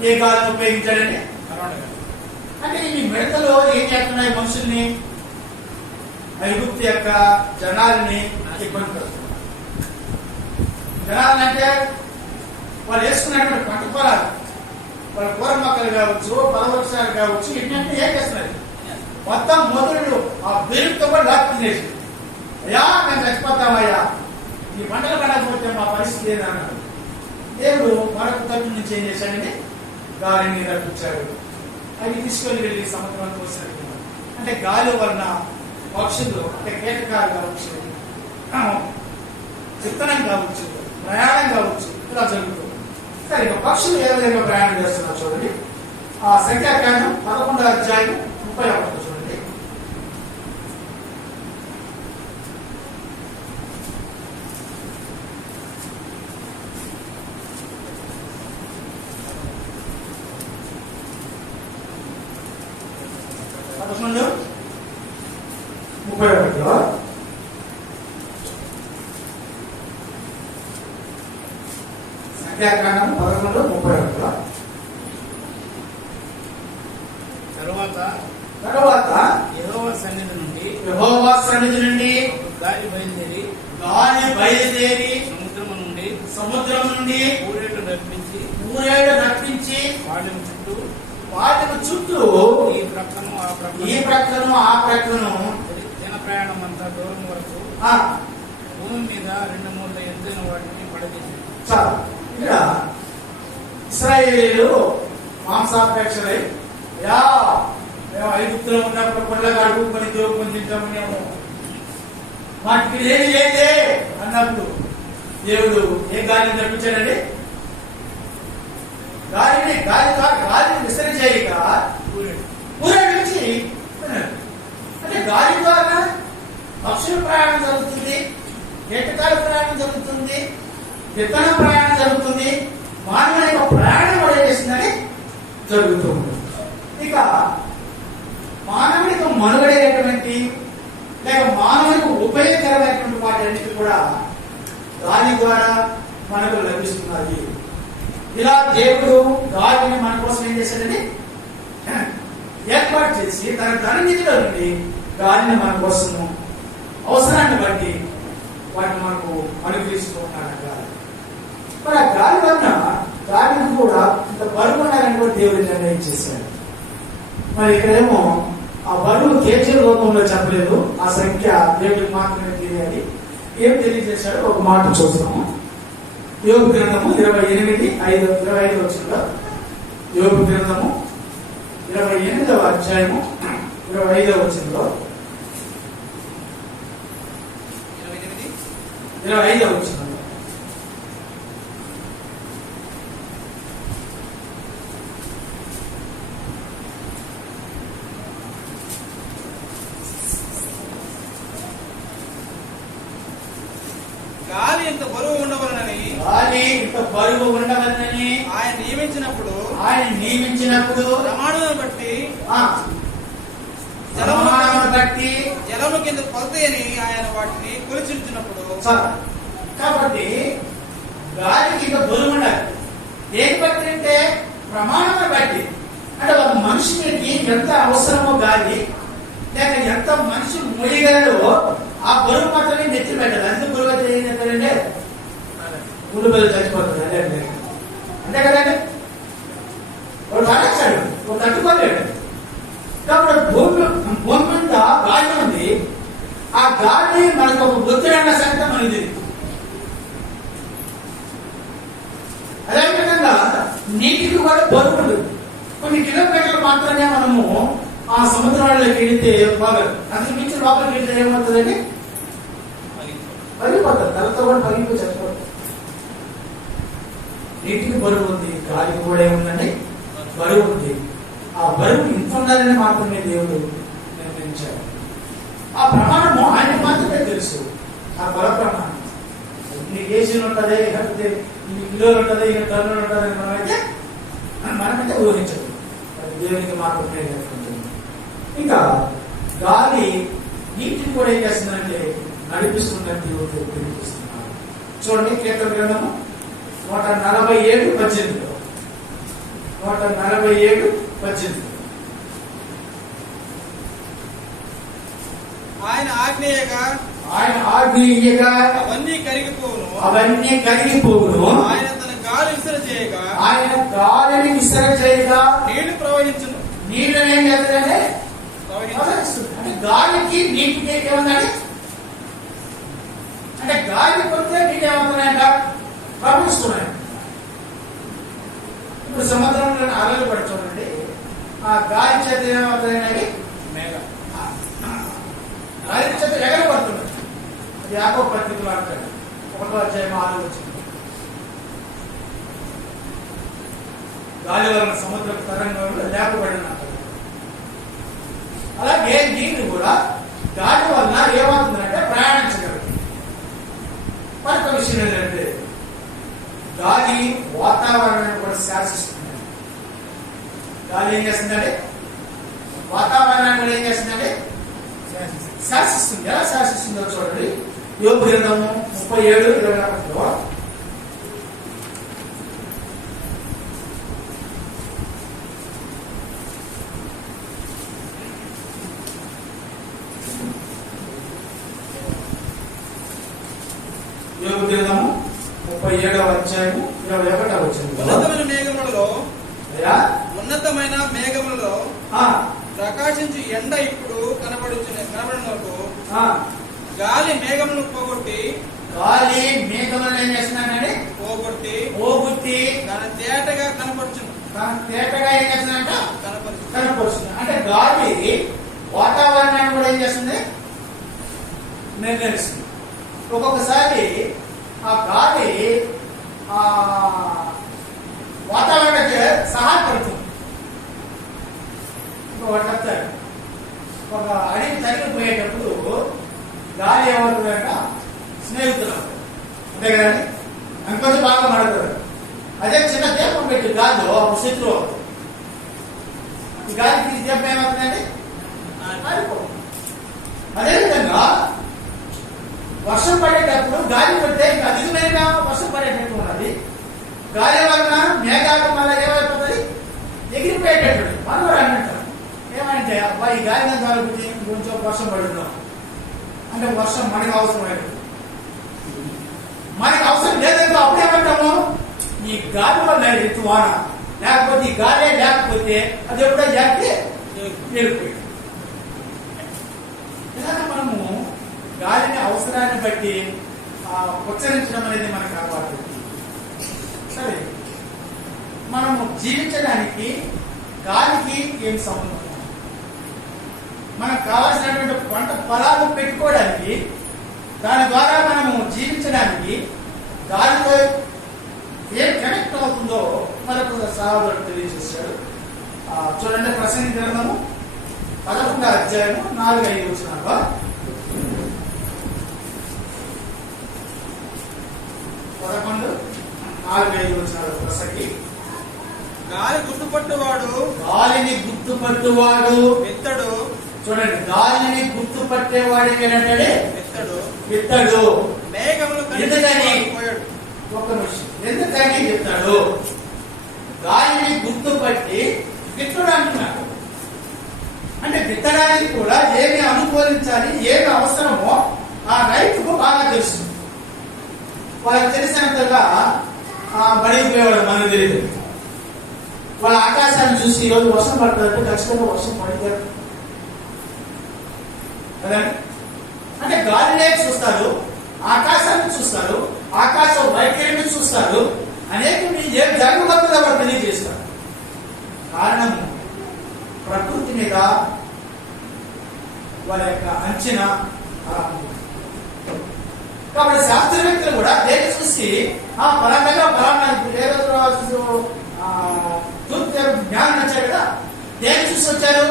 ఏ గాలిని ఉపయోగించాడండి? అంటే ఈ మిడతలు ఏం చేస్తున్నాయి? మనుషుల్ని, ఐగుప్తు యొక్క జనాలని ఇబ్బంది పడుతున్నారు. జనాలంటే వాళ్ళు వేసుకున్నటువంటి పంట పొలాలు, వాళ్ళ కూర మొక్కలు కావచ్చు, పరవృక్షాలు కావచ్చు, ఇటువంటి ఏం చేస్తున్నారు? మొత్తం మొదలు ఆ బెరుకుతో కూడా లాక్కు చేసి, అయ్యా మేము చచ్చిపోతామయ్యా, ఈ పంటలు పడకపోతే మా పరిస్థితి ఏదన్నాడు. దేవుడు మరొక తట్టు నుంచి ఏం చేశాడంటే గాలిని రప్పించాడు. అవి తీసుకొని వెళ్ళి సముద్రం పోసినట్టు. అంటే గాలి వలన పక్షులు, అంటే కీటకాలు కావచ్చు, విత్తనం కావచ్చు, ప్రయాణం కావచ్చు, ఇలా జరుగుతుంది. సరే, ఇక పక్షులు ఏ విధంగా ప్రయాణం చేస్తున్నారు చూడండి. ఆ సంఖ్యాకాండం 11వ అధ్యాయం 31 చూడండి. సంఖ్యాకాండం 11:31. తరువాత యెహోవా సన్నిధి నుండి గాలి బయలుదేరి సముద్రం నుండి ఊరేడు రప్పించి వాటిని చుట్టూ ఈ ప్రక్కను ఆ ప్రక్కను జన ప్రయాణం అంతా దూరం వరకు భూమి మీద 2 ఎత్తైన వాటిని పడదీసింది. చాలా ఇక్కడ ఇశ్రాయేలీయులు మాంసాపేక్షలై, యా మేము ఐగుప్తులో ఉన్నప్పుడు కొండగా అడుగుకొని దూరుకొని తింటాము, మేము వాటికి ఏది లేదే అన్నప్పుడు దేవుడు ఏ గాలిని రప్పించాడండి? గాలిని విసరించేయక ఊరేగించి, అంటే గాలి ద్వారా పక్షుల ప్రయాణం జరుగుతుంది, కీటకాల ప్రయాణం జరుగుతుంది, విత్తన ప్రయాణం జరుగుతుంది, మానవుని యొక్క ప్రయాణం కూడా చేసిందని జరుగుతుంది. ఇక మానవుడికి మనుగడేటువంటి లేక మానవునికి ఉపయోగకరమైనటువంటి వాటి కూడా గాలి ద్వారా మనకు లభిస్తున్నది. ఇలా దేవుడు గాలిని మన కోసం ఏం చేశాడని ఏర్పాటు చేసి తన ధననిధిలో నుండి గాలిని మన కోసము అవసరాన్ని బట్టి వాటిని మనకు అనుగ్రహిస్తూ ఉన్నాడు. మరి ఆ గాలి వలన గాలిని కూడా ఇంత బరువు ఉన్నారని కూడా దేవుడు నిర్ణయం చేశాడు. మరి ఇక్కడేమో ఆ బరువు కేజీల రూపంలో చెప్పలేదు, ఆ సంఖ్య దేవుడికి మాత్రమే తెలియాలి. ఏం తెలియజేశాడో ఒక మాట చూస్తాము. యోబు గ్రంథము 28:25 వచనంలో, యోబు గ్రంథము 28వ అధ్యాయము 25వ వచనంలో, 25వ వచనంలో, గాలి ఇంత బరువు ఉండవలనని ఆయన నియమించినప్పుడు ప్రమాణాలను బట్టి జలము కింద కొలతని ఆయన వాటిని కొలిచినప్పుడు. కాబట్టి గాలికి ఇంకా బరువు ఉండాలి. దేని బట్టి అంటే ప్రమాణాలను బట్టి. అంటే ఒక మనిషికి ఎంత అవసరమో గాలి, లేక ఎంత మనిషి మోయగలడో ఆ బరువు మాత్రమే నెత్తి పెట్టాలి. అందుకు బరువు అయితే ఏం చెప్తారంటే గుండు పిల్లలు చచ్చిపోతుంది అదే అంతే కదండి. వాడు వాడేస్తాడు, వాడు తట్టుకోలేడు. కాబట్టి భూమి మీద గాలి ఉంది, ఆ గాలి మనకు ఒక ఒత్తిడి అన్న సంగతి మనకి తెలియదు. అదేవిధంగా నీటికి కూడా బరువు ఉంది. కొన్ని కిలోమీటర్లు మాత్రమే మనము ఆ సముద్రంలోకి వెళితే బాగదు. అందుకు మించి లోపలికి వెళ్తే ఏమవుతుందండి? పగిలిపోతుంది, తలతో కూడా పగిలిపోయి చచ్చిపోతుంది. నీటికి బరువు ఉంది, గాలికి కూడా ఏముందండి? బరువు ఉంది. ఆ బరువు ఇంత ఉండాలని మాత్రమే దేవుడు నిర్ణయించాడు. ఆ ప్రమాణము ఆయనకు మాత్రమే తెలుసు. ఆ బల ప్రమాణం ఇన్ని కేజీలు ఉంటుంది, లేకపోతే ఇన్ని కిలోలు ఉంటుంది, ఇన్ని టన్నులు ఉంటుంది అని మనమైతే ఊహించదు. అది దేవునికి మాత్రమే నేర్చుకుంటుంది. ఇంకా గాలి నీటిని కూడా ఏం చేస్తుందంటే నడిపిస్తుందని దేవుడు తెలియజేస్తున్నారు. చూడండి, కీర్తన గ్రంథము 147:18. 147:18. ఆయన ఆజ్ఞయగా అవన్నీ కరిగిపోవును. ఆయన తన గాలి విసర చేయగా నీళ్లు ప్రవహించును. నీళ్ళు ఏం చేస్తారంటే ప్రవహిస్తుంది. అంటే గాలికి నీటికి ఏముందండి? అంటే గాలి కొడితే నీళ్ళు ఏమవుతున్నాయంట? ప్రవహిస్తున్నాయి. ఇప్పుడు సముద్రంలో అలలు పడి చూడండి, ఆ గాలి చేత ఏమవుతున్నాయి? గాలి చేత ఎగరబడుతున్నాయి. అది యాకోబు పత్రికలో అంటాడు, 1:6 గాలి వలన సముద్ర తరంగంలో లేపబడిన. అలాగే నీరు కూడా గాలి వలన ఏమవుతుందంటే ప్రయాణించగలదు. మరొక విషయం ఏంటంటే గాలి వాతావరణాన్ని కూడా శాసిస్తుంది. గాలి ఏం చేస్తుందంటే వాతావరణాన్ని కూడా ఏం చేస్తుందంటే శాసిస్తుంది. ఎలా శాసిస్తుందో చూడండి. యోబు గ్రంథము 37:21. యోబు గ్రంథము 37:21. ఉన్నతమైన మేఘములలో ప్రకాశించి ఎండ ఇప్పుడు కనబడినకు గాలి మేఘములను పోగొట్టి ఏం చేస్తున్నానండి? పోగొట్టి దాని తేటగా కనపడుచును. ఏం చేస్తుందంట? కనపరుస్తుంది. అంటే గాలి వాతావరణాన్ని కూడా ఏం చేస్తుంది? నిర్ణయిస్తుంది. ఒక్కొక్కసారి ఆ గాలి వాతావరణానికి సహాయపడుతుంది. ఇంకొకటి చెప్తారు, ఒక అడవి తగిలిపోయేటప్పుడు గాలి ఏమవుతుందంట? స్నేహితులు అంతే కదండి, ఇంకొంచెం బాగా మాట్లాడతారు. అదే చిన్న దీపం పెట్టి గాలిలో శత్రువు అవుతుంది. ఈ గాలికి దీపం ఏమవుతుందండి? అదేవిధంగా వర్షం పడేటప్పుడు గాలి పడితే ఇంకా అధికమైన వర్షం పడేటట్టు ఉన్నది. గాలి వలన మేఘాలు వల్ల ఏమైపోతుంది? ఎగిరిపోయేటట్టు. మనం కూడా అంటాం ఏమంటే అబ్బా ఈ గాలి గాలి కొంచెం వర్షం పడుతున్నాం అంటే వర్షం మనకి అవసరమైనది. మనకి అవసరం లేదంటే అప్పుడు ఏమంటాము? ఈ గాలి వల్ల ఎత్తు వాన, లేకపోతే ఈ గాలి లేకపోతే అది ఎప్పుడో జాగ్రత్త వెళ్ళిపోయాడు. ఇలాగ మనము గాలిని అవసరాన్ని బట్టి ఉచ్చరించడం అనేది మనకు అలవాటు. సరే, మనము జీవించడానికి గాలికి ఏం సంబంధం? మనకు కావాల్సినటువంటి పంట పొలాలు పెట్టుకోవడానికి, దాని ద్వారా మనము జీవించడానికి గాలితో ఏం కనెక్ట్ అవుతుందో మరొక సహోదరుడు తెలియజేశాడు. చూడండి, ప్రసంగి గ్రంథము 11:4-5. 11:4-5 ప్రసంగి. గాలిని గుర్తుపట్టువాడు విత్తడు. చూడండి, గాలిని గుర్తుపట్టేవాడు ఏంటంటే విత్తడు. మేఘములు ఒక నిమిషం, ఎందుకని చెప్తాడు? గాలిని గుర్తుపట్టి విత్తడు అంటున్నాడు. అంటే విత్తడానికి కూడా ఏమి అనుకూలించాలి, ఏమి అవసరమో ఆ రైతుకు బాగా తెలుసు. వాళ్ళకి తెలిసినంతగా బడికి పోయేవాడు మనకు తెలియదు. వాళ్ళ ఆకాశాన్ని చూసి ఈరోజు వర్షం పడుతుందంటే ఖచ్చితంగా వర్షం పడితే కదండి. అంటే గాలినే చూస్తారు, ఆకాశాన్ని చూస్తారు, ఆకాశం వైఖరిని చూస్తారు, అనేకమి ఏం జరగబోతుందో వారు తెలియజేస్తారు. కారణం ప్రకృతి మీద వాళ్ళ యొక్క అంచనా అలా ఉంది. కాబట్టి శాస్త్రవేత్తలు కూడా దేన్ని చూసి పరంగా పరాన్న ఏ రోజు తూర్పు జ్ఞానం వచ్చారు కదా, దేన్ని చూసి వచ్చారు?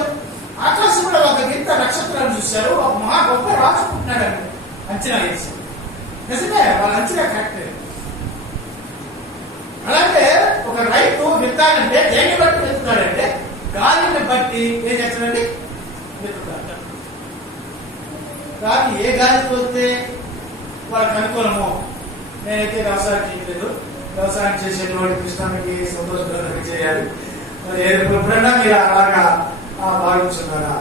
ఆకాశంలో ఒక గింత నక్షత్రాలు చూశారు, ఒక మహా గొప్ప రాజు పుట్టినాడని అంచనా వేశారు. నిజమే, వాళ్ళ అంచనా కరెక్ట్. అలాగే ఒక రైతు విత్తాలంటే దేన్ని బట్టి వెతుకుతాడంటే గాలిని బట్టి ఏం చేస్తాడండి? వెతుకుతాడు. గాలి ఏ గాలి పోతే వాళ్ళకి అనుకూలమో. నేనైతే వ్యవసాయం చేయలేదు, వ్యవసాయం చేసేటువంటి కృష్ణానికి సంతోషకరంగా చేయాలి. మరి ఎప్పుడైనా మీరు అలాగా భావించున్నారా?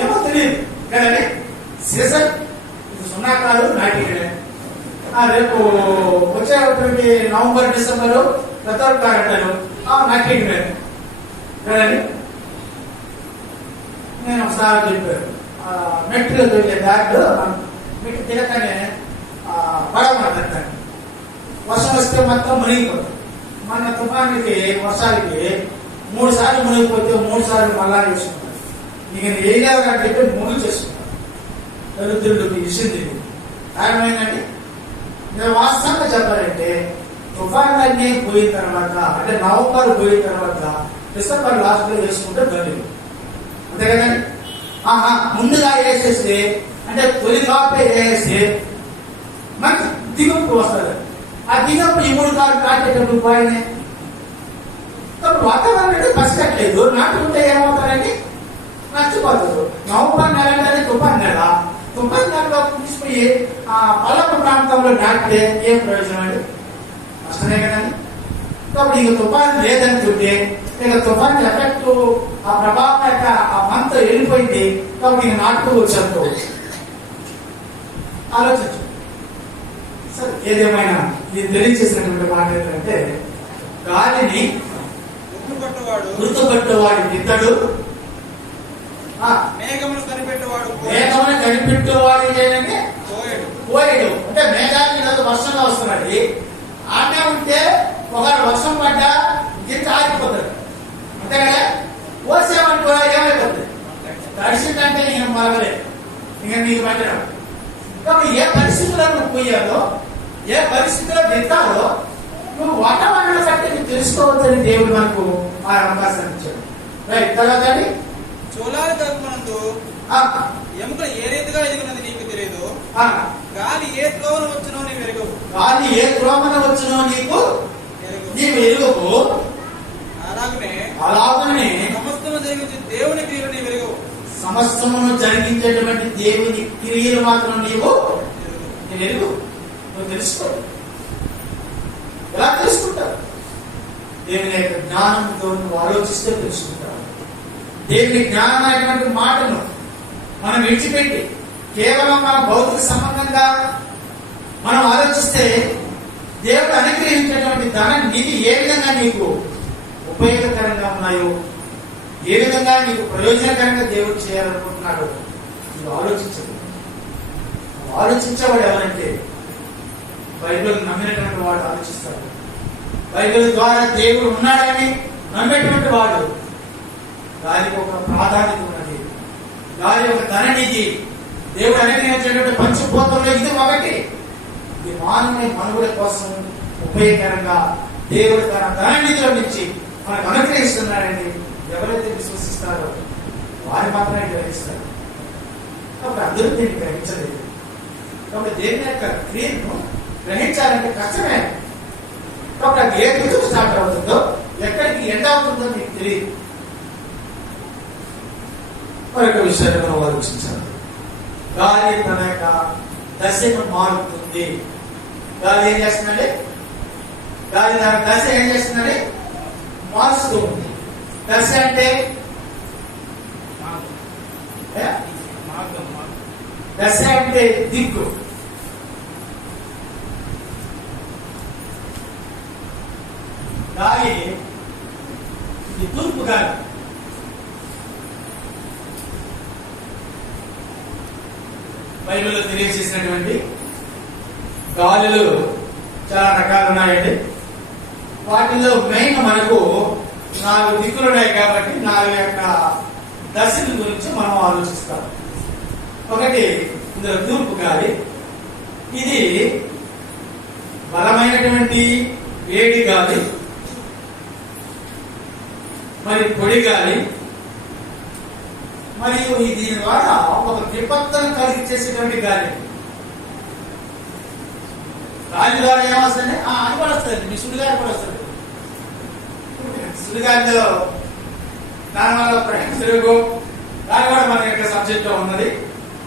ఏమో తెలియదు కదండి. సీజన్ ఇది సున్నా కాదు, నాటికనే. రేపు వచ్చేటువంటి నవంబర్ డిసెంబర్ పెద్దలు కారంటారు నాటికనే కదండి. నేను ఒకసారి చెప్పాను, మెట్రో దొరికే దారిలో మెట్టు తిరగనే పడవ మాట్లాడతాను. వర్షం వస్తే మొత్తం మునిగిపోతుంది. మన తుఫానికి వర్షాలకి 3 సార్లు మునిగిపోతే 3 సార్లు మళ్ళా చేసుకుంటారు. ఇక ఏదో అంటే మునిగి చేసుకుంటారు. దరిద్రుడికి ఇచ్చింది కారణం ఏంటంటే, నేను వాస్తవంగా చెప్పాలంటే తుఫాన్లన్నీ పోయిన తర్వాత, అంటే నవంబర్ పోయిన తర్వాత డిసెంబర్ లాస్ట్ లో వేసుకుంటే గల్లీలు అంతే కదండి. ముందుగా వేసేస్తే అంటే తొలి కాపే వేసేసి మనకి దిగుపు వస్తుంది. ఆ దిగుపు ఈ 3 కాలు కాటేటప్పుడు పోయినాయి. వాతావరణం అంటే పసిగట్లేదు. నాటుకుంటే ఏమవుతారండి, నష్టపోతారు. నవంబర్ నెల అంటే తుఫాన్ నెల. తుఫాన్ నెలలో తీసుకుపోయి ఆ పల్లపు ప్రాంతంలో నాటితే ఏం ప్రయోజనం అండి? నష్టమే కదండి. కాబట్టి ఇక తుఫాన్ లేదనుకుంటే ఇక తుఫాన్ ఎఫెక్ట్ ఆ ప్రభావం యొక్క ఆ మంత వెళ్ళిపోయింది. కాబట్టి ఇక నాటుకోవచ్చు అనుకోవచ్చు. ఆలోచించు. సరే, ఏదేమైనా ఇది తెలియచేసినటువంటి మాట ఏంటంటే, గాలిని గుర్తుపట్టేవాడు ఇతడు, మేఘమును కనిపెట్టేవాడు పోయాడు. అంటే మేఘాలు ఈరోజు వర్షంగా వస్తున్నాడు. ఆడే ఉంటే ఒకరు వర్షం పడ్డా గింజ ఆగిపోతాడు అంతే కదా. పోసేమనుకో ఏమైపోతుంది, తడిసిందంటే నేను మరగలేదు, ఇక నీకు పట్టడం. కాబట్టి ఏ పరిస్థితుల్లో నువ్వు పోయాలో, ఏ పరిస్థితిలో దిద్దాలో నువ్వు వాతావరణం బట్టి నువ్వు తెలుసుకోవచ్చని దేవుడు మనకు ఆ అవకాశాన్ని ఇచ్చాడు. రైట్. తర్వాత చోళాలు కలుపునందు ఎముక ఏ రీతిగా ఎదిగినది నీకు తెలియదు. గాలి ఏ త్రోవన వచ్చినో నీవు ఎరుగవు. గాలి ఏ త్రోవన వచ్చినో నీవు ఎరుగవు. అలాగనే సమస్తము జరిగించే దేవుని క్రియలు నీవు ఎరుగవు. సమస్తమును జరిగించేటువంటి దేవుని క్రియలు మాత్రం నీవు ఎరుగు. నువ్వు తెలుసుకో. ఎలా తెలుసుకుంటావు? దేవుని యొక్క జ్ఞానంతో నువ్వు ఆలోచిస్తే తెలుసుకుంటావు. దేవుని జ్ఞానమైనటువంటి మాటను మనం విడిచిపెట్టి కేవలం మన భౌతిక సంబంధంగా మనం ఆలోచిస్తే దేవుడు అనుగ్రహించేటువంటి ధన నిధి ఏ విధంగా నీకు ఉపయోగకరంగా ఉన్నాయో, ఏ విధంగా నీకు ప్రయోజనకరంగా దేవుడు చేయాలనుకుంటున్నాడు నువ్వు ఆలోచించదు. ఆలోచించేవాడు ఎవరంటే బైబిల్ నమ్మినటువంటి వాడు ఆలోచిస్తాడు. బైబిల్ ద్వారా దేవుడు ఉన్నాడని నమ్మేటువంటి వాడు, గాలికి ఒక ప్రాధాన్యత ఉన్నది, గాలి ఒక ధననిధి, దేవుడు అనుగ్రహించేటువంటి పంచభూతంలో ఇది ఒకటి. ఇది మానవుని మనుగడ కోసం ఉపయోగకరంగా దేవుడు తన ధననిధిలో నుంచి మనకు అనుగ్రహిస్తున్నాడని ఎవరైతే విశ్వసిస్తారో వారి మాత్రమే గ్రహిస్తారు. కాబట్టి అందరూ దీన్ని గ్రహించలేదు. కాబట్టి దేవుని యొక్క క్రియను గ్రహించాలంటే కష్టమే. కాబట్టి అది ఏ ఋతువు స్టార్ట్ అవుతుందో, ఎక్కడికి ఎండ్ అవుతుందో మీకు తెలియదు. మరొక విషయాన్ని మనం ఆలోచించాలి. గాలి తన యొక్క దశను మారుతుంది. గాలి ఏం చేస్తుందండి? గాలి తన దశ ఏం చేస్తుందండి? మారుస్తూ ఉంది. దశ అంటే దశ అంటే దిక్కు. గాలి ఇది తూర్పు గాలి. బైబిల్లో తెలియజేసినటువంటి గాలులు చాలా రకాలు ఉన్నాయండి. వాటిలో మెయిన్ మనకు 4 దిక్కులు ఉన్నాయి. కాబట్టి 4 యొక్క దశల గురించి మనం ఆలోచిస్తాం. ఒకటి ఇందులో తూర్పు గాలి. ఇది బలమైనటువంటి వేడి గాలి, మరి పొడి గాలి, మరియు దీని ద్వారా ఒక విపత్తును కలిగించేసేటువంటి గాలి. గాలి ద్వారా ఏమొస్తుంది? అది కూడా వస్తుంది. మీ సుడిగాలి కూడా వస్తుంది. సుడిగాలిలో దానివల్ల ప్రయాణించలేవు. దాని కూడా మన యొక్క సబ్జెక్ట్ లో ఉన్నది,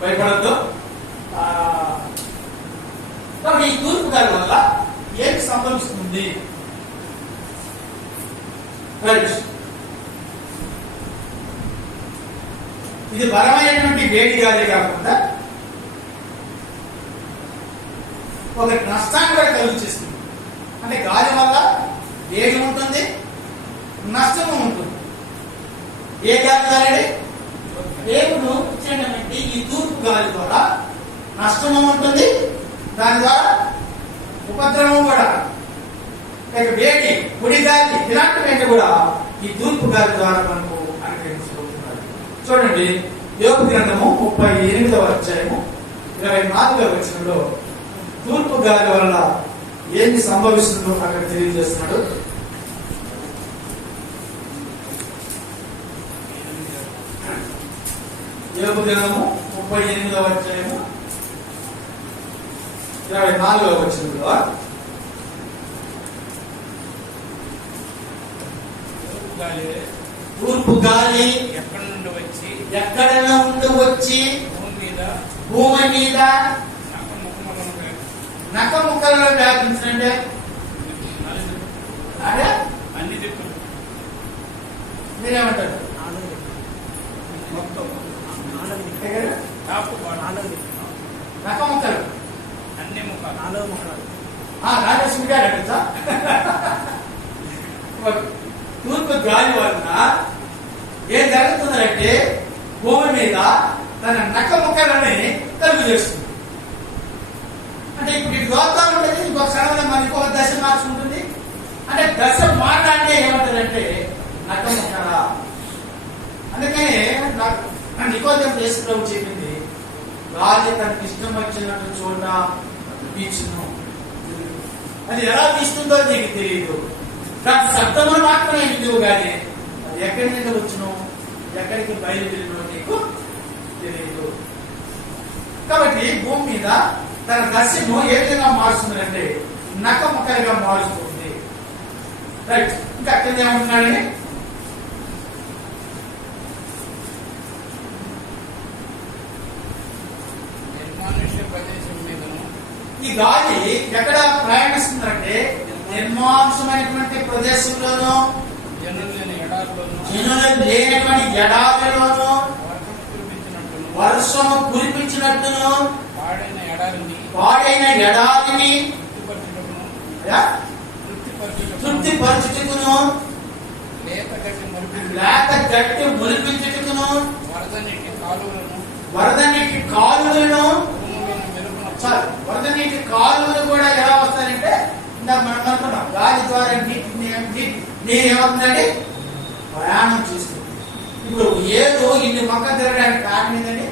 భయపడద్దు. ఈ తూర్పు గాలి వల్ల ఏమి సంభవిస్తుంది? ఇది బలమైనటువంటి వేడి గాలి కాకుండా ఒక నష్టాన్ని కూడా కలుగజేస్తుంది. అంటే గాలి వల్ల వేడి ఉంటుంది, నష్టము ఉంటుంది. ఏ గాలి గాలి? దేవుడు ఇచ్చినటువంటి ఈ తూర్పు గాలి ద్వారా నష్టము ఉంటుంది, దాని ద్వారా ఉపద్రవం కూడా. వేడి పొడి గాలి ఇలాంటివన్నీ కూడా ఈ తూర్పు గాలి ద్వారా మనకు అనుగ్రహించబోతున్నారు. చూడండి, యోబు గ్రంథము 38వ అధ్యాయము 24వ వచనంలో తూర్పు గాలి వల్ల ఏమి సంభవిస్తుందో అక్కడ తెలియజేస్తున్నాడు. యోబు గ్రంథము 38వ అధ్యాయము 24వ వచనంలో తూర్పు గాలి ఎక్కడి నుండి వచ్చి భూమి మీద నక్క ముక్కలలో వ్యాపించినంటే అదే అన్ని దిక్కులు మీరేమంటారు? మొత్తం నక్క ముక్కలు అన్ని ముఖాలు రాజలక్ష్మి గారు అంటా. తూర్పు గాలి వలన ఏం జరుగుతుందంటే భూమి మీద తన నక్క ముక్కలని కలుగు చేస్తుంది. అంటే ఇప్పుడు ఇది దోత్తా ఉంటుంది, ఇంకొక క్షణంలో మన ఇంకొక దశ మార్చుకుంటుంది. అంటే దశ మారడాన్ని ఏమంటారంటే నక్క ముక్కల. అందుకని నికోదేము యేసుప్రభు చెప్పింది, గాలి తనకి ఇష్టం వచ్చినట్టు చోట వీచును. అది ఎలా వీస్తుందో నీకు తెలియదు. దాని శబ్దములు మాత్రమే విలువ కానీ అది ఎక్కడి నుంచి వచ్చును, ఎక్కడికి బయలుదేరినో నీకు తెలియదు. కాబట్టి భూమి మీద తన దశను ఏ విధంగా మారుస్తుందంటే నక్క ముక్కలుగా మారుస్తుంది. రైట్, ఇంకా అక్కడ ఏమంటున్నాడని ఈ గాలి ఎక్కడ ప్రయాణిస్తుందంటే నిర్మానుషమైనటువంటి ప్రదేశంలోనూ జనులు లేనటువంటి ఎడారిలోనూ వర్షము కురిపించినట్టును వాడైన ఎడారిని తృప్తిపరచుటకును లేత గట్టి మురిపించుటకును వరద నీటి కాలువలను వరద నీటి కాలువలు కూడా ఎలా వస్తాయంటే ఇందాక మనం అనుకున్నాం, గాలి ద్వారా నీరు ఏమవుతుందండి ప్రయాణం చేస్తుంది. ఇప్పుడు ఏదో ఇన్ని మొక్క తిరగడానికి కారణం ఏంటండి?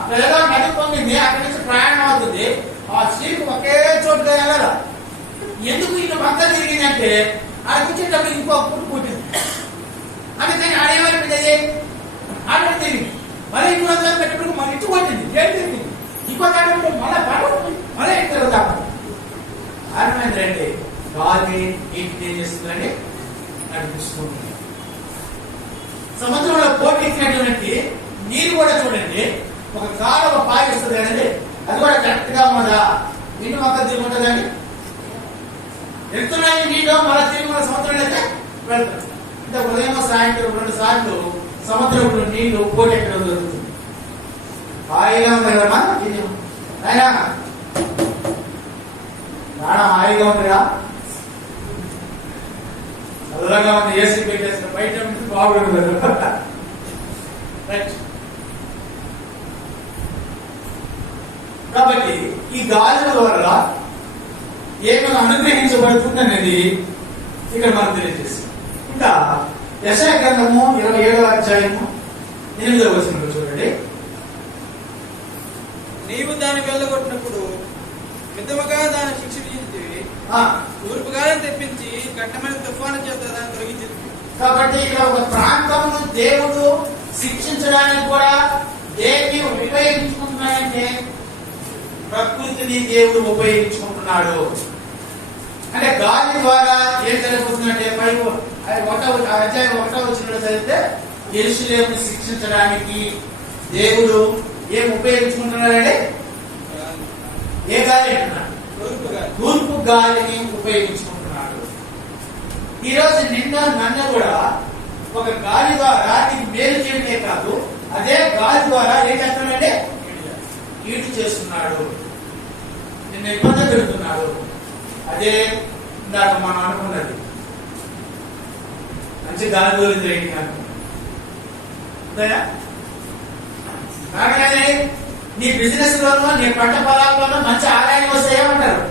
అక్కడ ఏదో నది పొందింది, అక్కడి నుంచి ప్రయాణం అవుతుంది. ఆ స్త్రీకి ఒకే చోటుగా వెళ్ళాలి. ఎందుకు ఇన్ని మొక్క తిరిగిందంటే అది కూర్చేటప్పుడు ఇంకో పుట్టు పుట్టింది. అందుకని ఆడేమైపోయింది, ఆడ తిరిగింది. మళ్ళీ ఇంకో పెట్టినప్పుడు మన ఇటు కొట్టింది, ఏం తిరిగింది. ఇంకో కాలంలో మళ్ళీ పడుతుంది, మళ్ళీ ఇంటి తిరుగుతాం. కారణం ఏంటంటే గాలి నీటిని ఏం చేస్తుందండి నడిపిస్తుంది. సముద్రంలో పోటీ ఎక్కినటువంటి నీరు కూడా చూడండి, ఒక కాలువ పాగిస్తుంది కదండి, అది కూడా కరెక్ట్ గా ఉన్నదా? నీటి మొక్క తిరిగి ఉంటుందండి, వెళ్తున్నాయి నీళ్ళు, మళ్ళీ తిరిగి మన సముద్రంలో అయితే వెళ్తాం. అంటే ఉదయం సాయంత్రం 2 సార్లు సముద్రంలో నీళ్లు పోటీ ఎక్కడం జరుగుతుంది. హాయిగా ఉంది కదమ్మా, ఇది అయినా ప్రాణం హాయిగా ఉందిగా, చల్లగా ఉంది, ఏసీ పెట్టేసిన బయట బాగుండదు. కాబట్టి ఈ గాలి వల్ల ఏమైనా అనుగ్రహించబడుతుంది అనేది ఇక్కడ మనం తెలియజేస్తాం. ఇంకా యెషయా గ్రంథము 27వ అధ్యాయము 8వ వచనంలో చూడండి, నీవు దాన్ని వెళ్ళగొట్టినప్పుడు మితముగా దాన్ని శిక్ష విధించితివి, తూర్పు గాలిని తెప్పించి కట్టమైన తుఫాను చేత దాన్ని తొలగించింది. కాబట్టి ఇక్కడ ఒక ప్రాంతమును దేవుడు శిక్షించడానికి కూడా దేన్ని ఉపయోగించుకుంటున్నాడంటే ప్రకృతిని దేవుడు ఉపయోగించుకుంటున్నాడు. అంటే గాలి ద్వారా ఏం జరుగుతుందంటే అధ్యాయం 1వ వచనంలో చదివితే యెరూషలేమును శిక్షించడానికి దేవుడు ఏం ఉపయోగించుకుంటున్నాడంటే ఏ గాలి అంటున్నాడు? తూర్పు గాలిని ఉపయోగించుకుంటున్నాడు. ఈరోజు నన్ను కూడా ఒక గాలి ద్వారా నీకు మేలు చేయడానికి అదే గాలి ద్వారా ఏం చేస్తున్నాడంటే కీడు చేస్తున్నాడు, నిన్ను ఇబ్బంది పెడుతున్నాడు. అదే ఇందాక మనం అనుకున్నది, మంచి గాలి తోలింది రేటి అంతేనా? కానీ నీ బిజినెస్ లోనో నీ పంట పొలాల్లోనో మంచి ఆదాయం వస్తే ఏమంటారు?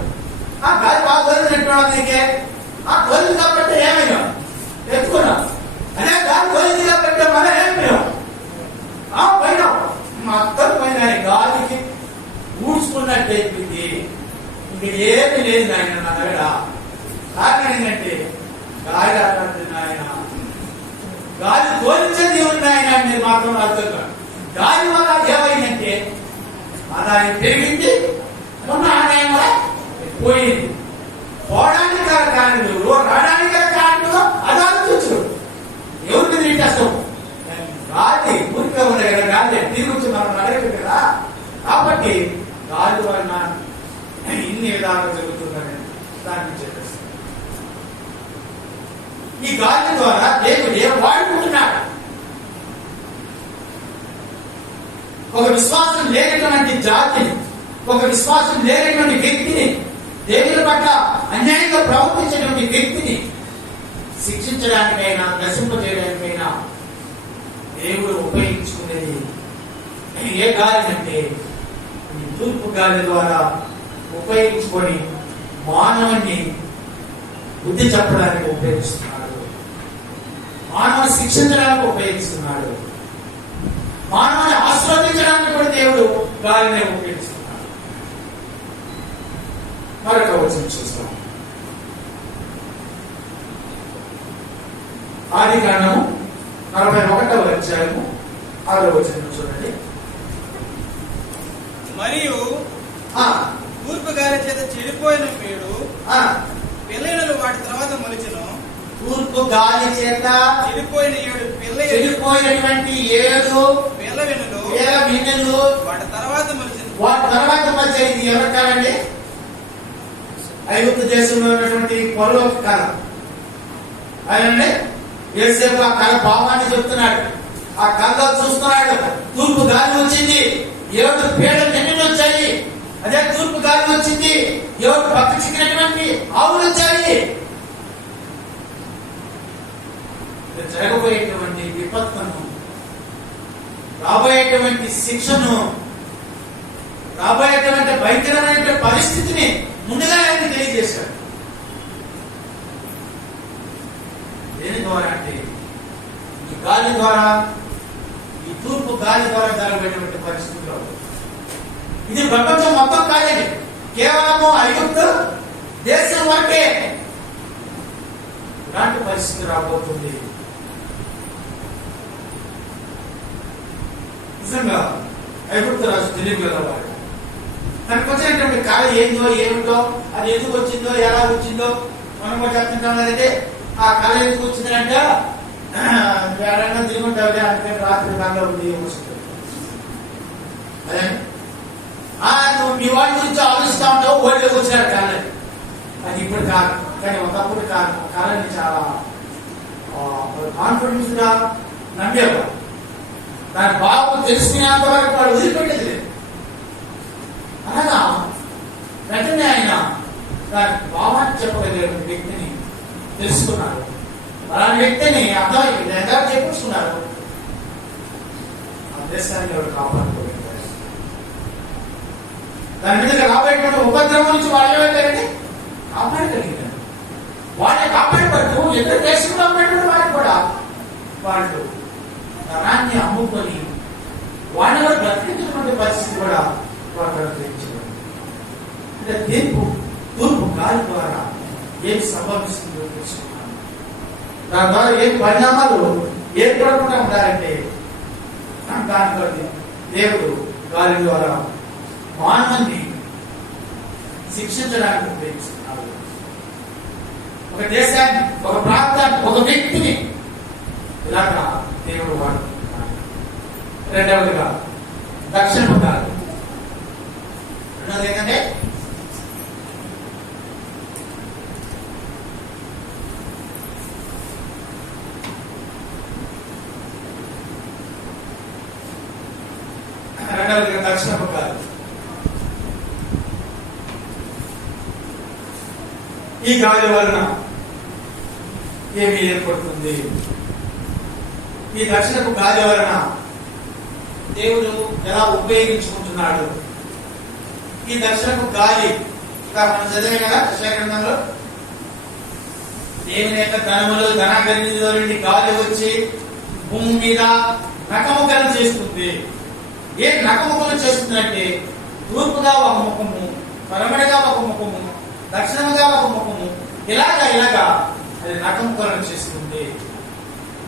ఆ గాలి బాగా తోలింది నీకే, ఆ తోలింది కాబట్టి ఏమైనా ఎత్తుకున్నాం. అదే గాలి తోలింది కాబట్టి మనం ఏమైనా పోయినాం, మొత్తం పోయినా గాలికి ఊడ్చుకున్నట్టు అయిపోయింది. ఇంక ఏమి లేదు నాయన నా దగ్గర. కారణం ఏంటంటే గాలి ఆడుతుంది నాయన, గాలి తోలించేది ఉన్నాయన మీరు మాత్రం అర్థం కాదు. గాలి వల్ల ఏమైందంటే ఆదాయం పెరిగింది, మొన్న ఆదాయం కూడా పోయింది. పోవడానికి గల కారణులు, రావడానికి గల కారణులు అది ఆలోచించు. ఎవరికి తిరిగి కష్టం? గాలి ఊరికే ఉన్నాయి కదా, గాలి తిరిగి వచ్చి మనం అడగదు కదా. కాబట్టి గాలి వలన ఇన్ని విధాలు జరుగుతుందని దాన్ని చెప్పేస్తాం. ఈ గాలి ద్వారా దేవుడు ఏం వాడుకుంటున్నాడు? ఒక విశ్వాసం లేనటువంటి జాతిని, ఒక విశ్వాసం లేనటువంటి వ్యక్తిని, దేవుని పట్ల అన్యాయంగా ప్రవర్తించినటువంటి వ్యక్తిని శిక్షించడానికైనా నశింపజేయడానికైనా దేవుడు ఉపయోగించుకునేది ఏ గాలి అంటే ఈ తూర్పు గాలి ద్వారా ఉపయోగించుకొని మానవుని బుద్ధి చెప్పడానికి ఉపయోగిస్తున్నాడు, మానవుని శిక్షించడానికి ఉపయోగిస్తున్నాడు, మానవుని ఆస్వాదించడానికి కూడా దేవుడు గాలిని ఉపయోగిస్తున్నాడు. మరొక వచనం చూస్తాం. ఆదికాండము 41వ అధ్యాయము 6వ వచనం చూడండి. మరియు తూర్పు గాలి చేత చెడిపోయిన పేడు పిల్లలు వాటి తర్వాత మొలిచెను. తూర్పు గాలి చేత చెడిపోయిన చెడిపోయినటువంటి 7 పిల్లలు వాటి తర్వాత మొలిచెను. వాటి తర్వాత మొలిచేది ఎవరి కాలండి? ఐగుప్తు దేశంలో ఉన్నటువంటి పరలోక కాలం. అదండి యేసేపు ఆ కళ భావాన్ని చెప్తున్నాడు. ఆ కళలో చూస్తున్నాడు, తూర్పు గాలి వచ్చింది, 7 పేడలు నిండి వచ్చాయి. అదే తూర్పు గాలి వచ్చింది, 7 పక్క చిక్కినటువంటి ఆవులు వచ్చాయి. జరగబోయేటువంటి విపత్తును, రాబోయేటువంటి శిక్షను, రాబోయేటువంటి భయంకరమైన పరిస్థితిని ముందుగా ఆయన తెలియజేశాడు. దేని ద్వారా అంటే ఈ గాలి ద్వారా, ఈ తూర్పు గాలి ద్వారా జరగబోయేటువంటి పరిస్థితుల్లో ఇది ప్రపంచం మొత్తం కాలేదు, కేవలము ఐగుప్తు దేశం వరకే ఇలాంటి పరిస్థితి రాబోతుంది. నిజంగా ఐగుప్తు రాజు తెలియగలవాడు. తనకు వచ్చినటువంటి కళ ఏందో ఏమిటో, అది ఎందుకు వచ్చిందో, ఎలా వచ్చిందో మనం కూడా చెప్తుంటాం కదంటే, ఆ కళ ఎందుకు వచ్చిందంటే వేడన్నా తిరుగుంటావులే అందుకని రాత్రి కళ ఉంది వస్తుంది. అదే నువ్వు నీ వాడి గురించి ఆలోచిస్తా ఉంటావు, ఓడిలోకి వచ్చినాడు కళ. అది ఇప్పుడు కాదు, కానీ ఒకప్పుడు కాదు. కళని చాలా కాన్ఫిడెన్స్ గా నమ్మేవాడు. దాని బాబు తెలిసినంత వరకు వాడు వదిలిపెట్టేది లేదు. అనగా వెంటనే ఆయన దాని భావాన్ని చెప్పగలిగే వ్యక్తిని తెలుసుకున్నారు. అలాంటి వ్యక్తిని అర్థమైంది ఎలా చెప్పుకున్నారు. ఆ దేశాన్ని ఎవరు కాపాడుకోలేదు. దాని మీద రాబోయేటువంటి ఉపద్రవం నుంచి వాళ్ళు ఏమైపోయారంటే కాపాడగలిగారు. వాళ్ళని కాపాడబట్టు ఎక్కడ దేశంలో ఉన్నటువంటి వారికి కూడా వాళ్ళు ధనాన్ని అమ్ముకొని వాళ్ళని కూడా బ్రతికించినటువంటి పరిస్థితి కూడా వాళ్ళు గ్రహించబడింది. అంటే తూర్పు గాలి ద్వారా ఏం సంభవిస్తుందో తెలుసుకున్నాను. దాని ద్వారా ఏ పరిణామాలు ఏర్పడకుండా ఉండాలంటే దాని దేవుడు గాలి ద్వారా మానవుని శిక్షించడానికి ఉపయోగిస్తున్నారు. ఒక దేశాన్ని, ఒక ప్రాంతాన్ని, ఒక వ్యక్తిని ఇలాగా దేవుడు వాడుకుంటున్నాడు. రెండవదిగా దక్షిణ గాలి. రెండవది ఏంటంటే రెండవదిగా దక్షిణపు గాలి. ఈ గాలి వలన ఏమి ఏర్పడుతుంది? ఈ దక్షిణపు గాలి వలన దేవుడు ఎలా ఉపయోగించుకుంటున్నాడు? ఈ దక్షిణపు గాలి ఇంకా మనం చదివే కదా దశాగ్రంథంలో, దేవుని యొక్క ధనములు ధనాగరిలో నుండి గాలి వచ్చి భూమి మీద నకముకలు చేస్తుంది. ఏ నకముకలు చేస్తుందంటే తూర్పుగా ఒక ముఖము, పడమరగా ఒక ముఖము, దక్షిణముగా ఒక ముఖము, ఇలాగా అది నకముకలను చేస్తుంది.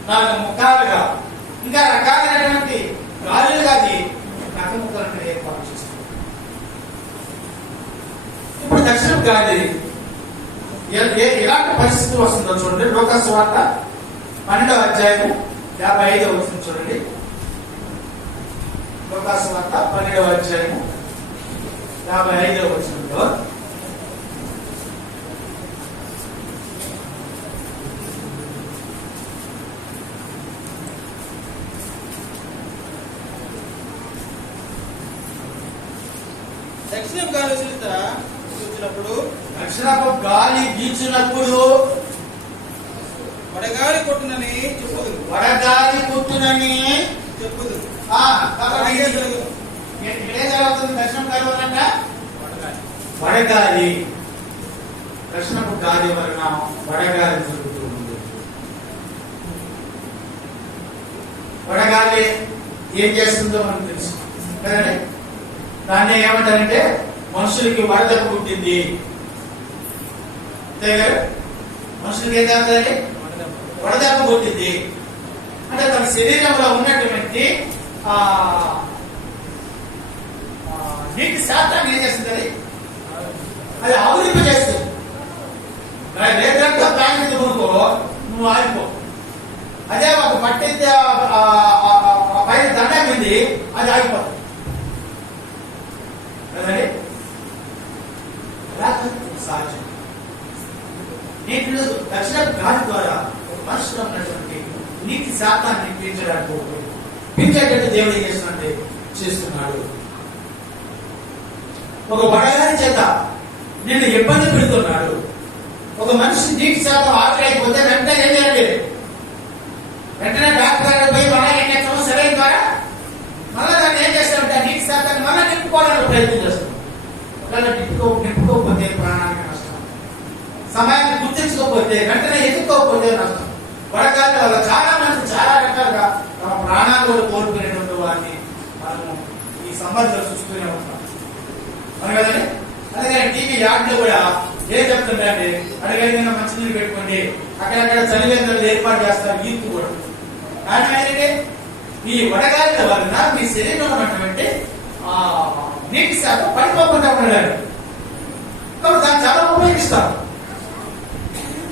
4 ముఖాలుగా ఇంకా రకాలైనటువంటి గాలులుగా అది నకముకలను ఏర్పాటు చేస్తుంది. ఇప్పుడు దక్షిణ గాలి ఎలాంటి పరిస్థితి వస్తుందో చూడండి. లూకా సువార్త 12వ అధ్యాయము 55వ వచనం చూడండి. లూకా సువార్త 12వ అధ్యాయము 55వ వచనంలో దక్షిణపు గాలి చూసినప్పుడు, దక్షిణపు గాలి వీచినప్పుడు వడగాలి కొట్టునని చెప్పుదు. వడగాలి కొట్టునని చెప్పుదు. ఏం జరుగుతుంది? దక్షిణ గాలి వలన వడగాలి, దక్షిణపు గాలి వలన వడగాలి జరుగుతూ ఉంది. వడగాలి ఏం చేస్తుందో మనకు తెలుసు కదండి. దాన్ని ఏమంటారంటే మనుషులకి వడదెబ్బ పుట్టింది. మనుషులకి ఏం చేస్తుందండి? వడదెబ్బ పుట్టింది అంటే తన శరీరంలో ఉన్నటువంటి నీటి శాతాన్ని ఏం చేస్తుంది? అది ఆవిరింప చేస్తుంది. రేద్రంగా ప్యాన్ మీద కొనుక్కో, నువ్వు ఆగిపో. అదే ఒక పట్టింది పైన దండ మీద అది ఆగిపోతుంది కదండి. సహజం. నీటిలో దక్షిణ గాలి ద్వారా మనుషులు ఉన్నటువంటి నీటి శాతాన్ని పెంచేటట్టు దేవుడు ఏం చేస్తున్నట్టే చేస్తున్నాడు. ఒక వడగాలి చేత నిన్ను ఇబ్బంది పెడుతున్నాడు. ఒక మనిషి నీటి శాతం ఆవిరైపోతే వెంటనే ఏం చేయాలి? వెంటనే డాక్టర్ గారు పోయి మళ్ళీ ఇంజక్షన్ సరైన ద్వారా మళ్ళీ దాన్ని ఏం చేస్తారంటే నీటి శాతాన్ని మళ్ళీ నింపుకోవడానికి ప్రయత్నం చేస్తాం. ఒకవేళ నింపుకోకపోతే ప్రాణానికి నష్టం. సమయాన్ని గుర్తించుకోకపోతే, వెంటనే ఎదుర్కోకపోతే నష్టం. వడగాలి వల్ల చాలా మంది చాలా రకాలుగా తమ ప్రాణాలు కూడా కోల్పోయినటువంటి వారిని మనము ఈ సంబంధాలు చూస్తూనే ఉంటాం. మనం కదండి. అలాగే టీవీ యాడ్లో కూడా ఏం చెప్తుందంటే అడిగైనా మంచినీళ్ళు పెట్టుకోండి, అక్కడక్కడ చలివేంద్రాలు ఏర్పాటు చేస్తారు యూత్ కూడా. కానీ ఏంటంటే ఈ వడగాలి వలన మీ శరీరంలో ఉన్నటువంటి నీటి శాతం పడిపోకుండా ఉండలేదు. కాబట్టి దాన్ని చాలా ఉపయోగిస్తారు.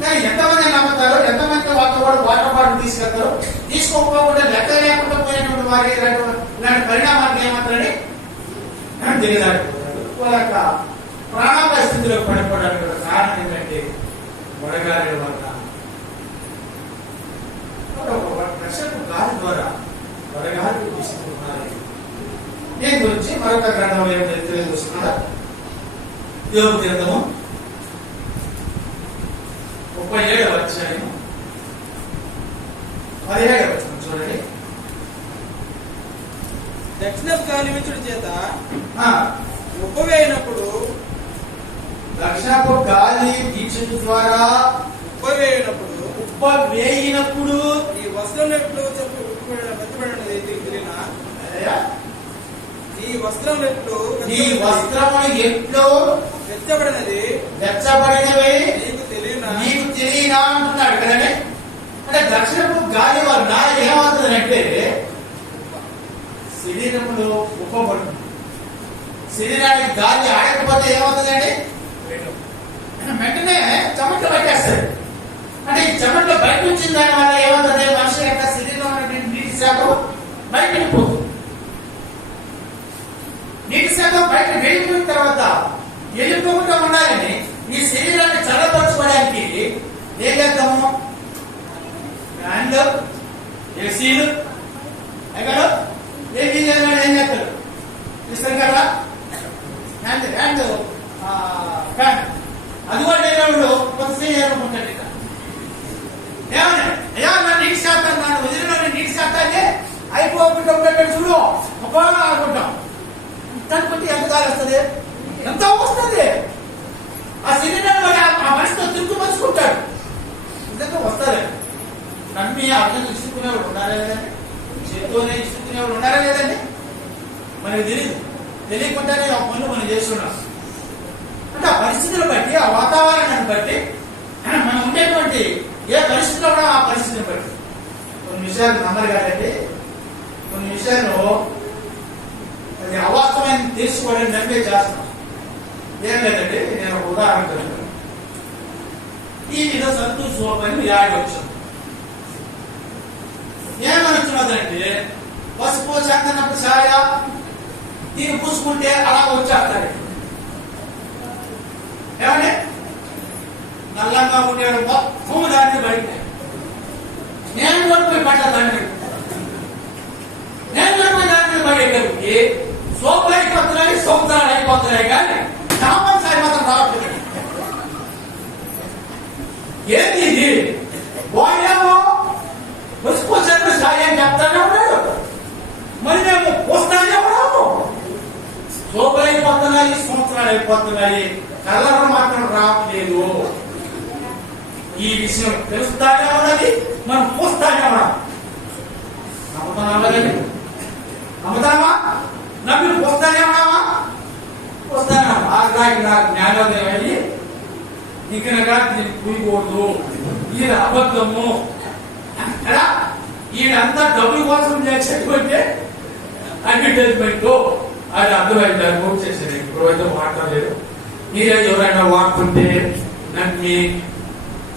కానీ ఎంతమంది నమ్ముతారు? ఎంతమంది వాళ్ళతో కూడా వాటర్ బాటిల్ తీసుకెళ్తారు? తీసుకోకపోకుండా లెక్క లేకుండా పోయినటువంటి వారి ఇలాంటి పరిణామాలకు ఏమంటారండి? తెలియదాడిపోతారు. వాళ్ళ యొక్క ప్రాణాపాయ స్థితిలో పడిపోవడానికి కారణం ఏంటంటే వడగాలి వల్ల. దక్షిణపు గాలి ద్వారా వడగాలి తీసుకుంటున్నారు. దీని గురించి మరొక గ్రంథంలో ఏమిటో తెలియజేస్తున్నారా? యోబు గ్రంథము 37వ అధ్యాయము 17వ వచనం చూడండి. దక్షిణపు గాలి వీచుడు చేత ఉప్పవేయినప్పుడు, దక్షిణపు గాలి వీచుడు ద్వారా ఉప్పవేయినప్పుడు ఈ వస్త్రం ఎట్లు వెచ్చబడినది తెలియనా? ఈ వస్త్రం ఎట్లు వెచ్చబడినది నీకు తెలియనా అంటున్నాడు కదండి. అంటే దక్షిణపు గాలి వల్ల ఏమవుతుందంటే శరీరంలో ఉప్పబడుతుంది. శరీరానికి గాలి ఆడకపోతే ఏమవుతుందండి? వెంటనే చెమట్లు పట్టేస్తుంది. అంటే ఈ చెమట్లు బయట వచ్చిన దాని వల్ల ఏమవుతుంది? మనిషి యొక్క శరీరంలో ఉన్నటువంటి నీటి శాతం బయట వెళ్ళిపోతుంది. నీటి శాతం బయట వెళ్ళిపోయిన తర్వాత వెళ్ళిపోకుండా ఉండాలని ఈ శరీరాన్ని చల్లపరచుకోవడానికి ఏం చేద్దాము? ఫ్యాన్లు, ఏసీలు, ఏం చేస్తారు? ఇస్తాం కదా హ్యాండ్ హ్యాండ్ ఫ్యాన్, అది కూడా లేనప్పుడు కొంత చేయాలనుకుంటాడు. ఏమన్నా అయ్యా నన్ను నీటి శాతం నన్ను వదిలిన నీటి శాతాన్ని అయిపోకుండా చూడు బాగా అనుకుంటాం. దానికి ఎంత కాలు వస్తుంది, ఎంత వస్తుంది. ఆ సిలిండర్ ఆ మనిషితో తిరుగు పంచుకుంటాడు. నిజంగా వస్తారు. నమ్మి అర్థం ఇసుకునేవాడు ఉన్నారా లేదండి, చేతితోనే ఇసుకునేవాడు ఉన్నారా లేదండి. మనకి తెలియదు, తెలియకుండానే ఆ పనులు మనం చేస్తున్నాం. అంటే ఆ పరిస్థితులు బట్టి, ఆ వాతావరణాన్ని బట్టి, మనం ఉండేటువంటి ఏ పరిస్థితిలో కూడా ఆ పరిస్థితిని బట్టి కొన్ని విషయాలు నమ్మరు కాదండి. కొన్ని విషయాలు అది అవాస్తవమైన తీసుకోవడానికి నమ్మే చేస్తాం. ఏం లేదండి, నేను ఒక ఉదాహరణ చెప్తాను. టీవీలో సంతోష్ సోప్ అని యాడ్ వచ్చింది. ఏమనుకున్నదంటే పసుపు చందనపు ఛాయ దీన్ని పూసుకుంటే అలా వచ్చేస్తాడు. ఏమండి నల్లంగా ఉండేవాడు మొత్తం దాన్ని బయట నేను కొనుక్కోయి పడ్డ దాన్ని బయటకి సోపులు అయిపోతున్నాయి, సోపుతాలు అయిపోతున్నాయి, కానీ సామాన్ సాయి మాత్రం రావట్లేదు. ఏంది ఇది? వాడేమో పసుపు సాయి అని చెప్తానే ఉన్నాడు, మరి మేము పోస్తానే ఉన్నాము. సోపులు అయిపోతున్నాయి, సంవత్సరాలు అయిపోతున్నాయి, కలర్ మాత్రం రావట్లేదు. ఈ విషయం తెలుస్తానే ఉన్నది, మనం పోస్తానే ఉన్నాం. నమ్ముతున్నాం, నమ్ముతామా? నమ్మి పోస్తానే ఉన్నామా? పోస్తానే నాకు జ్ఞానోదయం అయ్యి ఇకనగా దీన్ని కూయకూడదు, ఈయన అబద్ధము కదా, ఈయనంతా డబ్బుల కోసం చేసేటువంటి అడ్వర్టైజ్మెంట్ అది అర్థమైంది. దాన్ని పూర్తి చేసేది ఇప్పుడు అయితే మాట్లాడలేదు. మీరే ఎవరైనా వాడుతుంటే నన్ను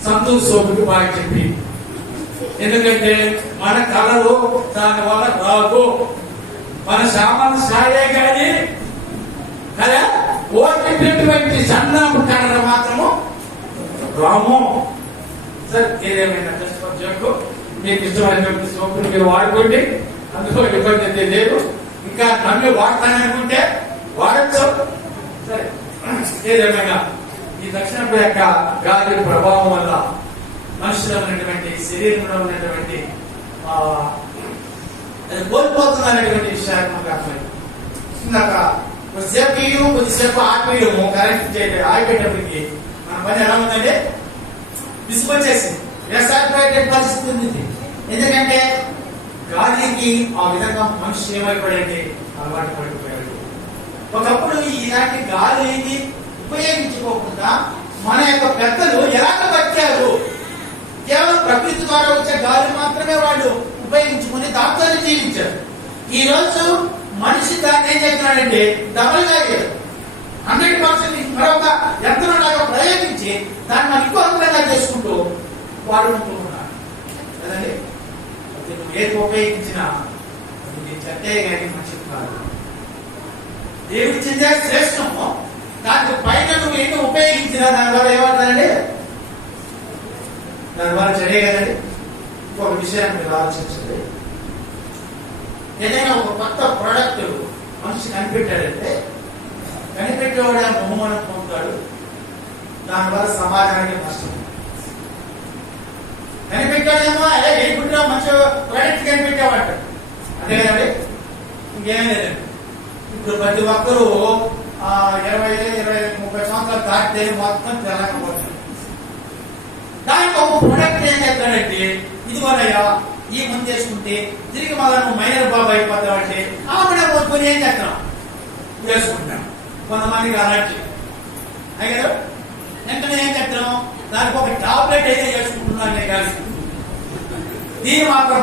సంతోష్ సోపుకి బాగా చెప్పి, ఎందుకంటే మన కళలు దాని వల్ల రాదు. మన సామాన్య సాయే కానీ కదా ఓటినటువంటి సన్నాపు కళలు మాత్రము రాము. సార్ ఏదేమైనా చెప్పు, మీకు ఇష్టమైనటువంటి సోపుని మీరు వాడుకోండి, అందులో ఇబ్బంది అయితే లేదు. ఇంకా నమ్మి వాడతాననుకుంటే వాడచ్చు. సరే ఏదేమైనా ఈ దక్షిణపు యొక్క గాలి ప్రభావం వల్ల మనుషులో ఉన్నటువంటి శరీరంలో ఉన్నటువంటి అది కోల్పోతున్నటువంటి విషయాన్ని మనకు అర్థమైంది. ఇందాక కొద్దిసేపు ఇయ్యడం కొద్దిసేపు ఆపేయడము కరెంట్ ఆగిపోయేటప్పటికి మన పని ఎలా ఉందంటే విసుకొచ్చేసింది, వ్యవసాయ పరిస్థితి ఉంది. ఎందుకంటే గాలికి ఆ విధంగా మనిషి ఏమైపోయాడంటే అలవాటు పడిపోయాడు. ఒకప్పుడు ఈనాటి గాలిని ఉపయోగించుకోకుండా మన యొక్క పెద్దలు ఎలాగ బతికారు? కేవలం ప్రకృతి ద్వారా వచ్చే గాలి మాత్రమే వాళ్ళు ఉపయోగించుకుని దాంతోనే జీవించారు. ఈ రోజు మనిషి దాన్ని ఏం చేస్తున్నాడంటే డబల్ గా 100% మరొక యంత్రం లాగా ప్రయోగించి దాన్ని మనం ఇంకో అంతరంగా చేసుకుంటూ వాడుకుంటూ ఉన్నారు కదండి. నువ్వు ఏది ఉపయోగించినా అది చెట్టే కానీ మనిషి కాదు. దేవుడి చెందే శ్రేష్టము, దానికి పైన నువ్వు ఎన్ని ఉపయోగించినా దాని ద్వారా ఏమంటారండి, దాని ద్వారా చెడే కదండి. ఇంకొక విషయాన్ని మీరు ఆలోచించండి. ఏదైనా ఒక కొత్త ప్రోడక్ట్ మనిషి కనిపెట్టాడంటే కనిపెట్టేవాడు బహుమానం పొందుతాడు, దానివల్ల సమాజానికి నష్టం. కనిపెట్టాడేమో ఏ మంచి ప్రోడక్ట్ కనిపెట్టేవాడు అదే కదండి, ఇంకేం లేదండి. ఇప్పుడు ప్రతి ఒక్కరూ 20-30 సంవత్సరాలు దాటితే మొత్తం తెల్లకపోతుంది. దానికి ఒక ప్రొడక్ట్ ఏం చేస్తాడంటే ఇది వల్లయ్యా ఈ ముందు చేసుకుంటే తిరిగి మళ్ళా నువ్వు మైనర్ బాబు అయిపోతావంటే ఆమె కొని ఏం చేస్తాం వేసుకుంటాం. కొంతమందికి అలాంటి అదే కదా, వెంటనే ఏం చేస్తాం దానికి ఒక టాబ్లెట్ అయితే చేసుకుంటున్నానే కానీ దీని మాత్రం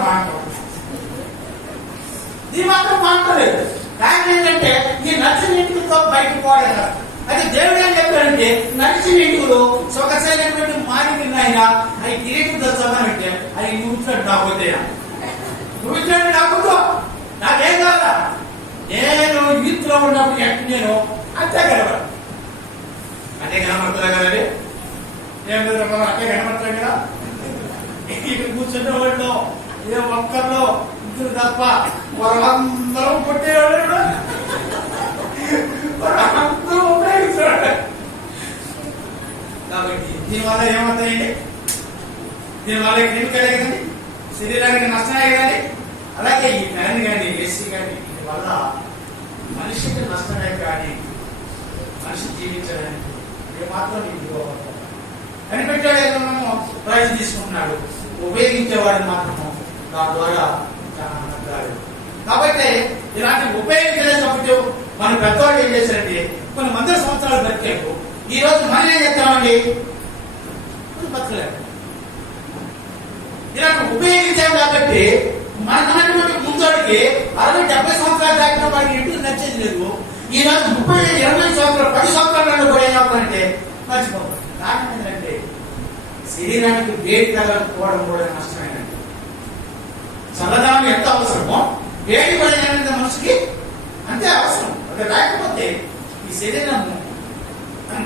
మాట్లాడలేదు. కానీ ఏంటంటే ఈ నడిచినీటితో బయటకు పోలేదు. అయితే దేవుడు ఏం చెప్పాడంటే నడిచినీటిలో సొగసైనటువంటి మారినాయినా అవి కిరీటం తెచ్చామంటే అవి నువ్వు నాకుతాయా, నువ్వు ఇచ్చాడు నాకుతో నాకేం కాదా. నేను యూత్లో ఉన్నప్పుడు ఎక్కడ నేను అంతే కలవాలి, అదే కనబడుతుందా కదండి. ఏం అట్టే కనబడతాడు కదా. ఇక్కడ కూర్చున్న వాళ్ళు ఏ ఒక్కరిలో ఇద్దరు తప్ప మరొందరం కొట్టేవాళ్ళు అందరూ ఉపయోగిస్తున్నాడు. కాబట్టి దీనివల్ల ఏమవుతాయండి? దీనివల్ల కెమికల్ కదండి, శరీరానికి నష్టమే కదండి. అలాగే ఈ ఫ్యాన్ కానీ ఏసీ కానీ దీనివల్ల మనిషికి నష్టమే కానీ మనిషి జీవించడానికి ఏమాత్రం ఇదిగోవాలి. కనిపెట్టాడేమో ప్రైజ్ తీసుకుంటున్నాడు, ఉపయోగించేవాడిని మాత్రము దాని ద్వారా చాలా నగ్గాడు. కాబట్టి ఇలాంటి ఉపయోగించలేకపోతే మన పెద్దవాళ్ళు ఏం చేశారంటే కొన్ని వందల సంవత్సరాలు బతికారు. ఈ రోజు మనం ఏం చెప్తామండి? బతకలేదు. ఇలాంటి ఉపయోగించాము కాబట్టి మనకన్నటువంటి ముందడికి 60-70 సంవత్సరాలు దాటిన వాడికి ఇంటికి నచ్చేది లేదు. ఈ రోజు 30-20 సంవత్సరాలు 10 సంవత్సరాలు కూడా ఏమవుతారంటే మర్చిపోతాం. కారణం ఏంటంటే శరీరానికి వేడి తగలకపోవడం కూడా నష్టమేనండి. చల్లదనం ఎంత అవసరమో వేడి పడేది మనిషికి అంతే అవసరం. అది లేకపోతే ఈ శరీరము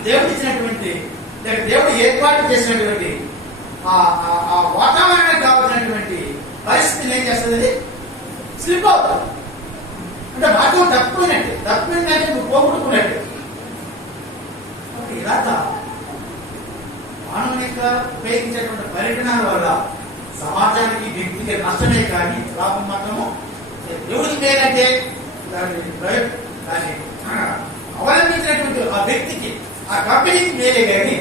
దేవుడు ఇచ్చినటువంటి దేవుడు ఏర్పాటు చేసినటువంటి ఆ వాతావరణానికి కావాల్సినటువంటి పరిస్థితిని ఏం చేస్తుంది? స్లిప్ అవుతుంది. అంటే మార్గం తప్పిపోయినట్టే నువ్వు పోగొట్టుకున్నట్టే. ఇలాగా మానవుని యొక్క ఉపయోగించేటువంటి పరిణామాల వల్ల సమాజానికి వ్యక్తికి నష్టమే కానీ లాభం మాత్రము ఎవరికి మేలంటే దాన్ని అవలంబించినటువంటి ఆ వ్యక్తికి ఆ కంపెనీకి మేలే కానీ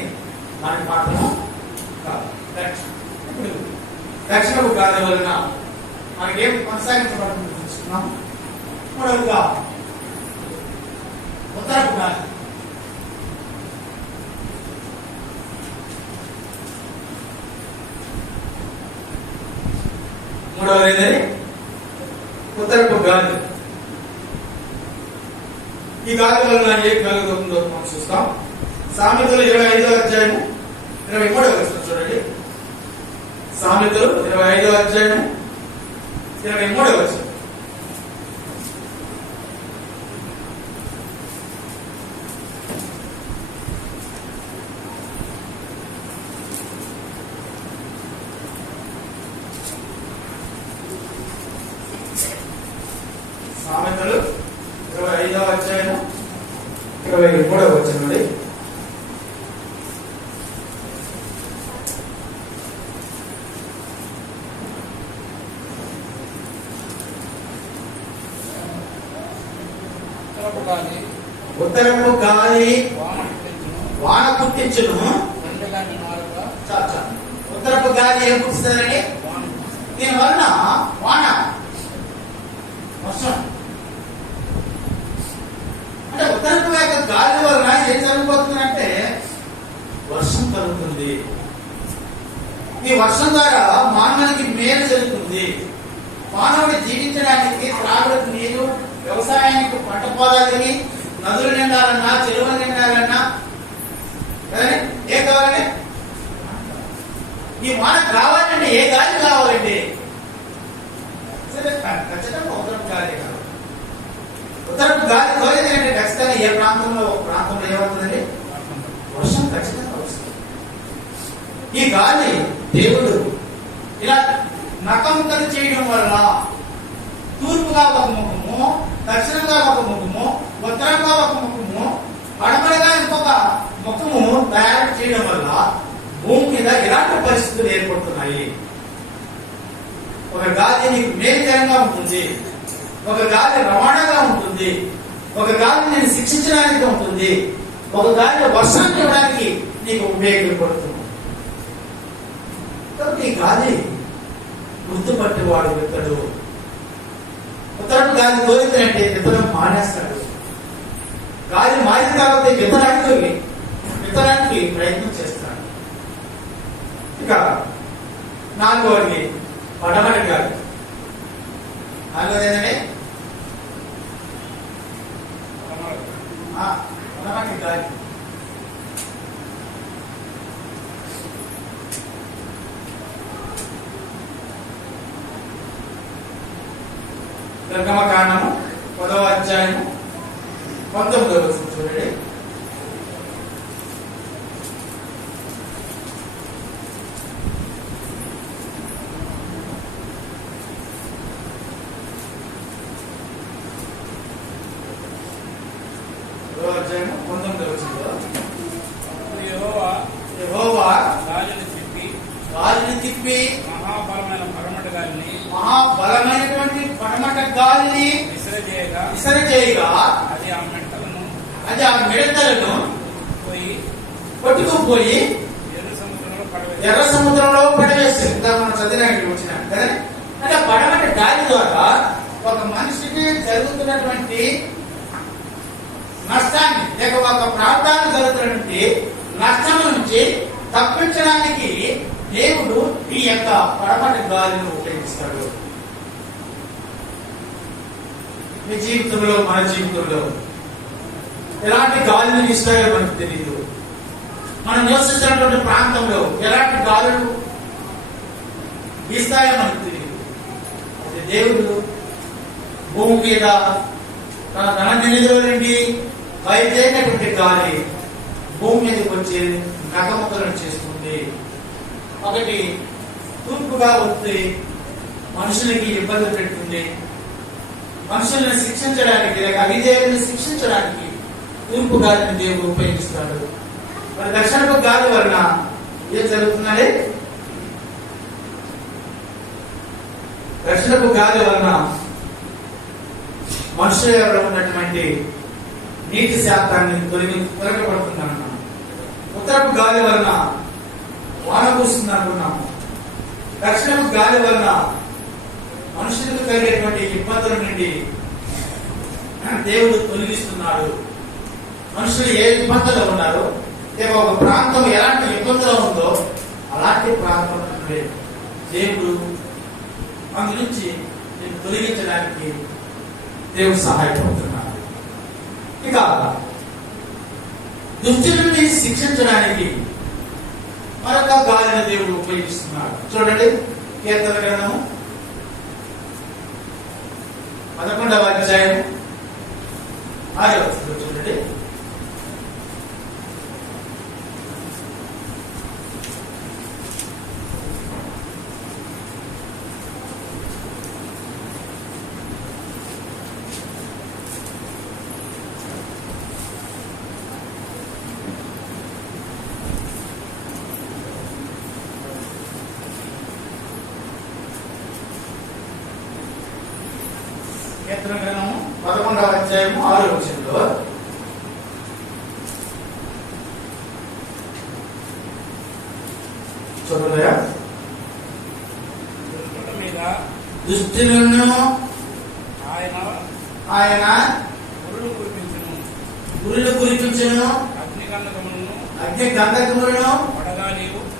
మనకి మాత్రము కాదు. ఇప్పుడు దక్షిణపు గాలి వలన మనకేం కొనసాగించబడుతుంది చూస్తున్నాము. మూడవగా ఉత్తరపు గాలి. మూడవది ఉత్తరపు గాలి. ఈ గాలి వలన ఏం కలుగుతుందో మనం చూస్తాం. సామెతలు 25వ అధ్యాయము 23వ వచనం చూడండి. సామెతలు 25వ అధ్యాయము 23వ వచనం. సామెతలు 25వ అధ్యాయము 23వ వచనం అండి. ఉత్తరపు గాలి వాన పుట్టించును. ఉత్తరపు గాలి ఏం పుట్టిస్తుందండి? దీని వలన వాన వర్షం. అంటే ఉత్తరపు గాలి వలన ఏం జరగబోతుందంటే వర్షం కలుగుతుంది. ఈ వర్షం ద్వారా మానవునికి మేలు జరుగుతుంది. మానవుడు జీవించడానికి త్రాగుడుకు నీరు, వ్యవసాయానికి పంట పొలాలకి, నదులు నిండాలన్నా చెరువులు నిండాలన్నా ఏం కావాలండి? ఈ వాన కావాలండి. ఏ గాలి కావాలండి? సరే ఖచ్చితంగా ఉత్తరపు గాలి కావాలి. ఉత్తరపు గాలి తోలేది అంటే ఖచ్చితంగా ఏ ప్రాంతంలో ఏమవుతుందండి? వర్షం ఖచ్చితంగా వస్తుంది. ఈ గాలి దేవుడు ఇలా నకముకలు చేయడం వల్ల తూర్పుగా ఒక ముఖము, దక్షిణంగా ఒక ముఖము, ఉత్తరంగా ఒక ముఖము, పడమరగా ఇంకొక ముఖము తయారు చేయడం వల్ల భూమి మీద ఇలాంటి పరిస్థితులు ఏర్పడుతున్నాయి. ఒక గాలి నీకు మేలుకరంగా ఉంటుంది, ఒక గాలి రవాణాగా ఉంటుంది, ఒక గాలి నేను శిక్షించడానికి ఉంటుంది, ఒక గాలి వర్షాన్ని ఇవ్వడానికి నీకు ఉపయోగపడుతుంది. కాబట్టి ఈ గాలి గుర్తుపట్టేవాడు విత్తడు. ఉత్తరపు గాలి తోలిందంటే విత్తనం మానేస్తాడు. గాలి మారింది కాబట్టి విత్తనానికి ప్రయత్నం చేస్తాడు. ఇక నాలుగవది పడమటి గాలి. నాలుగవది ఏంటంటే పడమటి గాలి. నిర్గమకాండము 10వ అధ్యాయము 19వ వచనం చూడండి. అధ్యాయం 19వ వచనంలో యెహోవా గాలిని తిప్పి మహాబలమైనటువంటి పడమట గాలిని విసరజేయగా అది ఆ మిడతలను కొట్టుకుపోయి ఎర్ర సముద్రంలో పడవేస్తుంది. మనం చదివినట్టు వచ్చిన కదా. అంటే పడమట గాలి ద్వారా ఒక మనిషికి జరుగుతున్నటువంటి నష్టాన్ని లేక ఒక ప్రాంతానికి జరుగుతున్నటువంటి నష్టం నుంచి తప్పించడానికి దేవుడు ఈ యొక్క పడమటి గాలిని ఉపయోగిస్తాడు. మీ జీవితంలో, మన జీవితంలో ఎలాంటి గాలిని ఇస్తాయో మనకు తెలియదు. మనం నివసిస్తున్నటువంటి ప్రాంతంలో ఎలాంటి గాలులు ఇస్తాయో మనకు తెలియదు. అయితే దేవుడు భూమి మీద తన ధననిధిలో నుండి బయటైనటువంటి గాలి భూమి మీదకి వచ్చి నకముకలను చేస్తుంది. ఒకటి తూర్పుగా వస్తే మనుషులకి ఇబ్బంది పెడుతుంది. మనుషులను శిక్షించడానికి లేక అవిధేయులను శిక్షించడానికి తూర్పు గాలిని దేవుడు ఉపయోగిస్తాడు. మరి దక్షిణపు గాలి వలన ఏం జరుగుతుందండి? దక్షిణపు గాలి వలన మనుషులలో ఉన్నటువంటి నీటి శాతాన్ని తొలగబడుతుందన్న. ఉత్తరపు గాలి వలన వాన కురుస్తుంది అనుకున్నాము. దక్షిణపు గాలి వలన మనుషులకు కలిగేటువంటి ఇబ్బందుల నుండి దేవుడు తొలగిస్తున్నాడు. మనుషులు ఏ ఇబ్బందులు ఉన్నారో, లేక ఒక ప్రాంతం ఎలాంటి ఇబ్బందులు ఉందో అలాంటి ప్రాంతం నుండి దేవుడు అందు నుంచి తొలగించడానికి దేవుడు సహాయపడుతున్నాడు. ఇక దుష్టులని శిక్షించడానికి మరొక గాలిని దేవుడు ఉపయోగిస్తున్నాడు. చూడండి, కీర్తన గ్రంథము 11వ అధ్యాయం 6వ వచనం చూడండి. కీర్తన గ్రంథము 11వ అధ్యాయం 6వ వచనంలో చూడలేరా? దుష్టులను ఆయన గురులు కురిపించును, అగ్ని గంధకములను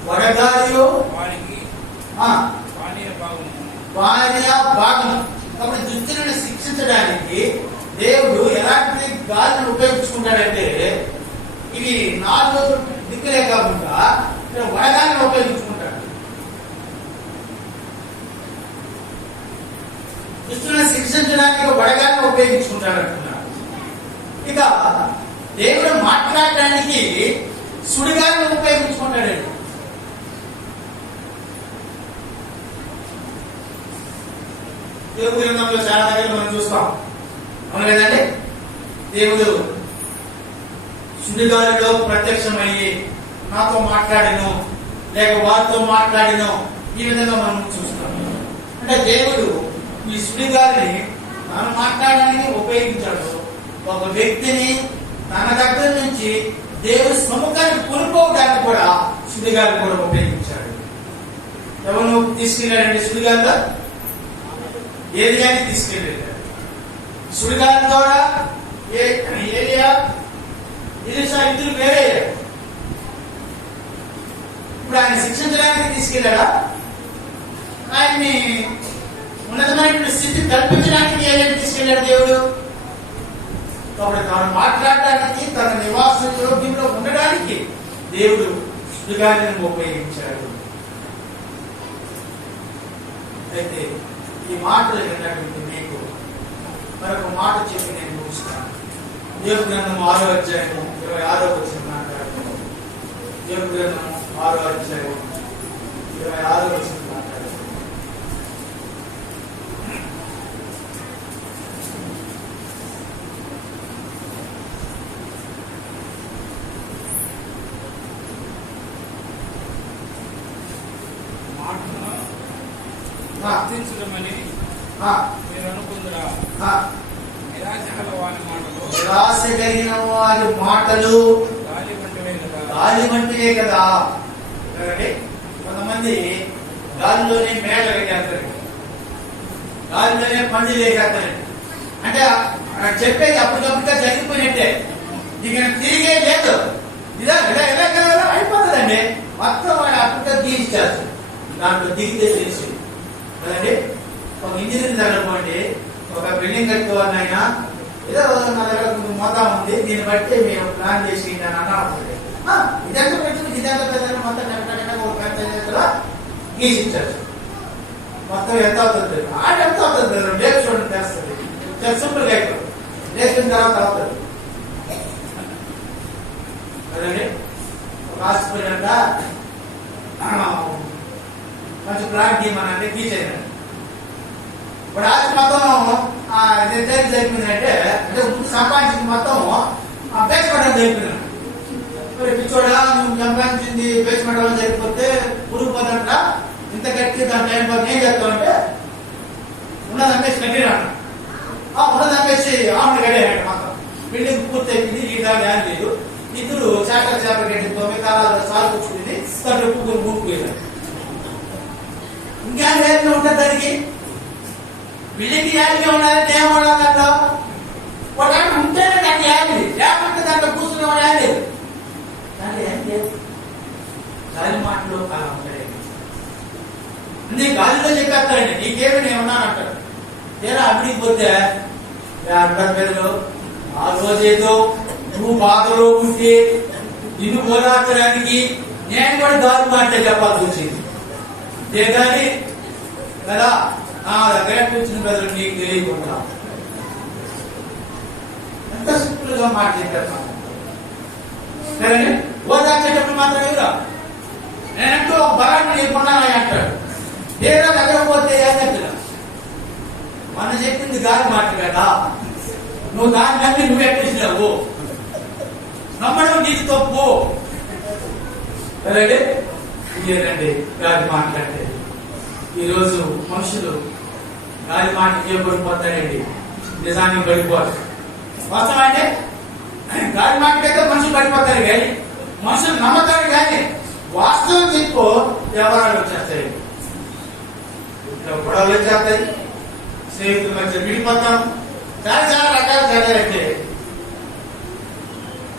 వడగాలియు పానీయ భాగము. కాబట్టి దుష్టులను శిక్షించడానికి దేవుడు ఎలాంటి గాలిని ఉపయోగించుకుంటాడంటే, ఇవి 4 దిక్కులే కాకుండా వడగాలిని ఉపయోగించుకుంటాడు. దుష్టులను శిక్షించడానికి వడగాలిని ఉపయోగించుకుంటాడు అంటున్నాడు. ఇక దేవుడు మాట్లాడటానికి సుడిగాలిని ఉపయోగించుకుంటాడండి. దేవుడి గ్రంథంలో చాలా దగ్గర మనం చూస్తాం, అవును కదండి? దేవుడు సుడిగాలిలో ప్రత్యక్షమయ్యి నాతో మాట్లాడిను, లేక వారితో మాట్లాడిను, ఈ విధంగా మనం చూస్తాం. అంటే దేవుడు ఈ సుడిగాలిని మనం మాట్లాడడానికి ఉపయోగించాడు. ఒక వ్యక్తిని తన దగ్గర నుంచి దేవుడి సముఖానికి కొనుక్కోవడానికి కూడా సుడిగాలి కూడా ఉపయోగించాడు. ఎవరు తీసుకెళ్ళాడండి సుడిగాలిలో? ఏది కానీ తీసుకెళ్ళాడు. సుడిగాలి ద్వారా ఏలియా ఎలీషా ఇద్దరు వేరే. ఇప్పుడు ఆయన శిక్షించడానికి తీసుకెళ్ళాడా? ఆయన్ని ఉన్నతమైనటువంటి స్థితి కల్పించడానికి ఏదైనా తీసుకెళ్ళాడు దేవుడు. కాబట్టి తాను మాట్లాడడానికి, తన నివాస యోగ్యంలో ఉండడానికి దేవుడు సుడిగాలిని ఉపయోగించాడు. అయితే ఈ మాటలు విన్నటువంటి మీకు మరొక మాట చెప్పి నేను ముగిస్తాను. దేవుడి గ్రంథం 6వ అధ్యాయము 26వ వచనం మాట్లాడుతున్నాను. దేవుడి గ్రంథం 6వ అధ్యాయం 26వ వచనం మాట్లాడుతున్నాను. ప్రార్థించడమని మీరు అనుకుందురా. నిరాశ గల వారి మాటలు, నిరాశ కలిగిన వారి మాటలు గాలి వంటివే కదా. కొంతమంది గాలిలోనే మేడలు వేసేస్తారు, గాలిలోనే పండుగ వేసేస్తారండి. అంటే చెప్పేది అప్పటికప్పుడుగా జరిగిపోయినట్టే, ఇక తిరిగే లేదు. ఇలా ఇలా ఇలా కదా అయిపోతుందండి. మొత్తం వాడు అప్పటిగా తీయించారు. దాంట్లో దిగితే తెలుసు కదండి. ఒక ఇంజనీరింగ్ చదువుకోండి, ఒక బిల్డింగ్ కట్టుకోవాలి అయినా ఏదో నా దగ్గర మొత్తం ఉంది, దీన్ని బట్టి మేము ప్లాన్ చేసి అన్నా ఉంటుంది. ఇదంతా పెట్టుకుని ఇదంతా పెద్ద మొత్తం ఒక పెద్ద గీసిచ్చారు. మొత్తం ఎంత అవుతుంది, ఎంత అవుతుంది రేపు చూడండి చేస్తుంది. సింపుల్ గా లేచిన తర్వాత అవుతుంది కదండి. ఒక హాస్పిటల్ అంట మంచి ప్లాన్ గీయమనంటే గీసేయండి. ఇప్పుడు ఆస్తి మొత్తం నిర్ధారణ జరిపిందంటే అంటే ముందు సంపాదించింది మొత్తం బేస్మెంట్ జరిపింది. మరి పిచ్చోడా నువ్వు సంపాదించింది బేస్మెంట్ వల్ల జరిగిపోతే ఉరిగిపోతుంట, ఇంత కట్టి దాని టైం పని ఏం చేస్తామంటే ఉన్నది అమ్మేసి కట్టినాడు. ఉన్నది అమ్మేసి ఆమెను కట్టేయాడు. మొత్తం బిల్డింగ్ పూర్తి అయిపోయింది. ఈ దాని ఏం లేదు. ఇద్దరు చేపలు కట్టి 9 కాలాలు సాగు కూర్చుంది, తను పువ్వులు మూడుకుపోయినాడు. ఇంకేం లేదు ఉంటుంది దానికి. బిల్డింగ్ యాభై ఉండాలంటే ఏం ఉండాలి దాంట్లో ఒక ఉంటేనే దాన్ని యాభై లేకపోతే దాంట్లో కూర్చునే వాడు యాభై దాంట్లో ఏం లేదు. గాలి మాటలు ఉంటాయి అన్ని గాలిలో చెప్పేస్తాడండి. నీకేమి నేను ఉన్నాను అంటాడు. తీరా అభిడికి పోతే పేరు ఆ రోజేదో నువ్వు బాధలో ఉంటే నిన్ను పోరాడడానికి నేను కూడా గాలి మాటలే చెప్పాల్సి వచ్చింది. ఏ గాలి కదా నా దగ్గర కూర్చున్న ప్రజలు నీకు తెలియకుండా ఎంత సింపుల్ గా మాట చెప్పేస్తాను. ఓదార్చేటప్పుడు మాత్రం ఎవరా నేనంటూ ఒక బలాన్ని నీకున్నానని అంటాడు. ఏదో దగ్గర పోతే ఏం చెప్తున్నా మన చెప్పింది గాలి మాట కదా, నువ్వు దాన్ని నమ్మి నువ్వెట్టించినావు, నమ్మడం నీకు తప్పు కదండి. ఇదేనండి గాలి మాట్లాడితే. ఈరోజు మనుషులు గాలి మాటకి పడిపోతాడండి, నిజానికి పడిపోరు. వాస్తవం అంటే గాలి మాటకైతే మనుషులు పడిపోతారు కానీ మనుషులు నమ్మతారు కానీ వాస్తవం చెప్పు వ్యవహారాలు వచ్చేస్తాయి, గొడవలు వచ్చేస్తాయి, స్నేహితుల మధ్య విడిపోతాం, చాలా చాలా రకాలు జరగాలంటే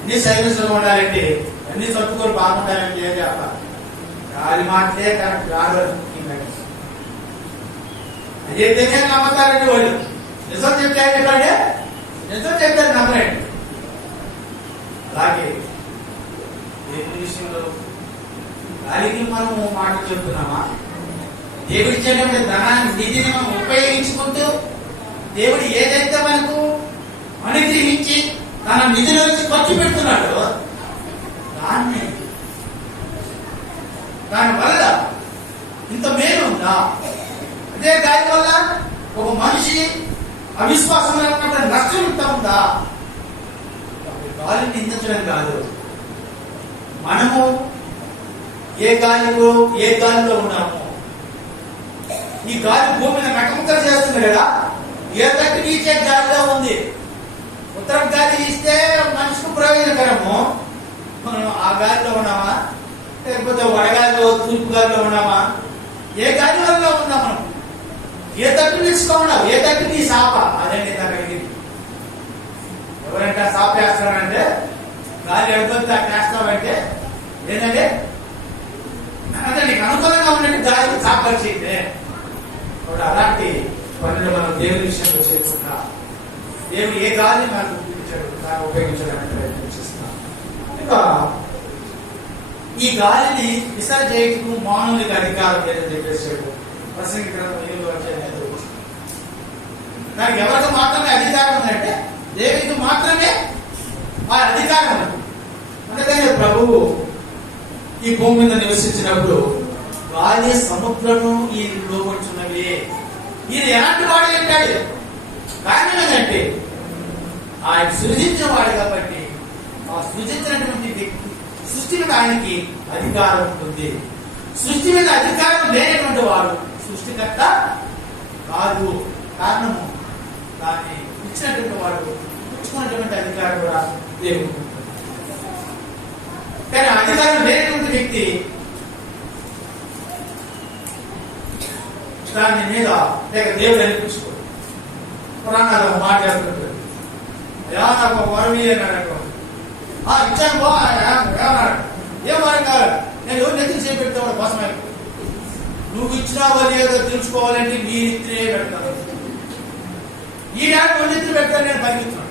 అన్ని సైలెన్స్ ఉండాలంటే అన్ని సర్దుకొని బాగుండాలంటే ఏం చెప్పాలి. గాలి మాటలే కరెక్ట్ రాదు. అదేంటే నమ్మతారండి వాళ్ళు. నిజం చెప్తారంటే నిజం చెప్తారు నమ్మరండి. అలాగే దేవుడి విషయంలో గాలికి మనము మాట చెప్తున్నామా, దేవుడి ఇచ్చేటువంటి ధనాన్ని నిధిని మనం ఉపయోగించుకుంటూ దేవుడు ఏదైతే మనకు అనుగ్రహించి తన నిధిలో నుంచి ఖర్చు పెడుతున్నాడో దానివల్ల ఇంత మేలు ఉందా? అదే దాని వల్ల ఒక మనిషి అవిశ్వాసంలో ఉన్నటువంటి నష్టం ఇంత ఉందా? గాలిని నిందించడం కాదు. మనము ఏ గాలిలో ఉన్నాము. ఈ గాలి భూమిని మెక్కముక్కలు చేస్తుంది కదా, ఏ తట్టి వీచే గాలిలో ఉంది. ఉత్తరం గాలి వీస్తే మనిషికి ప్రయోజనకరము. మనం ఆ గాలిలో ఉన్నామా, లేకపోతే వడగాలిలో తూర్పు గాలిలో ఉన్నామా? ఏ గాలి వల్ల ఉన్నా మనం? ఏ తట్టు నిలుచుకోమన్నావు? ఏ తట్టు నీ శాప? అదండి కలిగింది. ఎవరంటే శాప వేస్తారంటే గాలి ఎడుతుంది అక్కడ వేస్తామంటే ఏంటంటే అంటే నీకు అనుకూలంగా ఉన్నట్టు గాలి సాపరిచిందే. కాబట్టి అలాంటి పనులు మనం దేవుని విషయంలో చేయకుండా దేవుడు ఏ గాలి మనకు చూపించాడు దాన్ని ఉపయోగించడానికి ప్రయత్నం చేస్తున్నాం. ఇంకా ఈ గాలిని విసర్జేయటకు మానవునికి అధికారం లేదని చెప్పేసాడు. ప్రసంగి గ్రంథం 7వ అధ్యాయం. దానికి ఎవరికి మాత్రమే అధికారం ఉందంటే దేవునికి మాత్రమే ఆ అధికారం ఉంది. అందుకనే ప్రభువు ఈ భూమి మీద నివసించినప్పుడు గాలి సముద్రము ఈ లోపడుచున్నవి. ఈయన ఎలాంటి వాడు ఏంటాడు? కారణం ఏంటంటే ఆయన సృజించిన వాడు కాబట్టి ఆ సృజించినటువంటి వ్యక్తి సృష్టి మీద ఆయనకి అధికారం ఉంటుంది. సృష్టి మీద అధికారం లేనటువంటి వాడు సృష్టికర్త కాదు. కారణము దాన్ని ఇచ్చినటువంటి వాడు, పుచ్చుకున్నటువంటి అధికారం కూడా దేవుడు. కానీ అధికారం లేనటువంటి వ్యక్తి దాని మీద లేక దేవుడు అనిపించుకోడు. పురాణాలు మాట్లాడుతుంటారు, నాకు ఒక వరం అన్నాడు, ఇచ్చాను బా ఏమన్నాడు, ఏం వరం కాదు, నేను ఎవరు నెత్తి చేపెడతావు కోసమే. నువ్వు ఇచ్చినావో లేదో తెలుసుకోవాలంటే నీ నెత్తినే పెడతాను. ఈ నాటి నెత్తి పెడతాను, నేను పరిగెత్తున్నాను.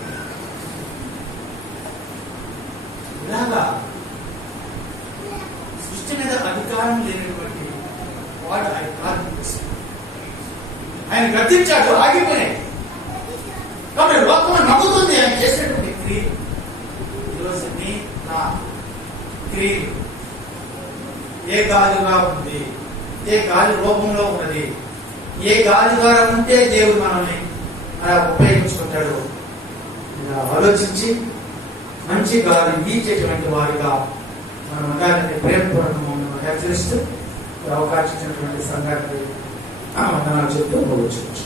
ఇలాగా సృష్టి మీద అధికారం లేనటువంటి వాడు ఆయన ప్రార్థించాడు, ఆయన గర్తించాడు, ఆగిపోయాయి. కాబట్టి లోకం నమ్ముతుంది ఆయన చేసినటువంటి క్రియలు. ఈరోజు నీ నా క్రియలు ఏ గాలిగా ఉంది, ఏ గాలి రూపంలో ఉన్నది, ఏ గాలి ద్వారా ఉంటే దేవుడు మనల్ని అలా ఉపయోగించుకుంటాడు. ఇలా ఆలోచించి మంచి గాలి వీచేటువంటి వారిగా మనం ఉండాలని ప్రేమపూర్వకంగా హెచ్చరిస్తూ అవకాశం ఇచ్చినటువంటి సంఘానికి వందనాలు చెప్తూ ముగించవచ్చు.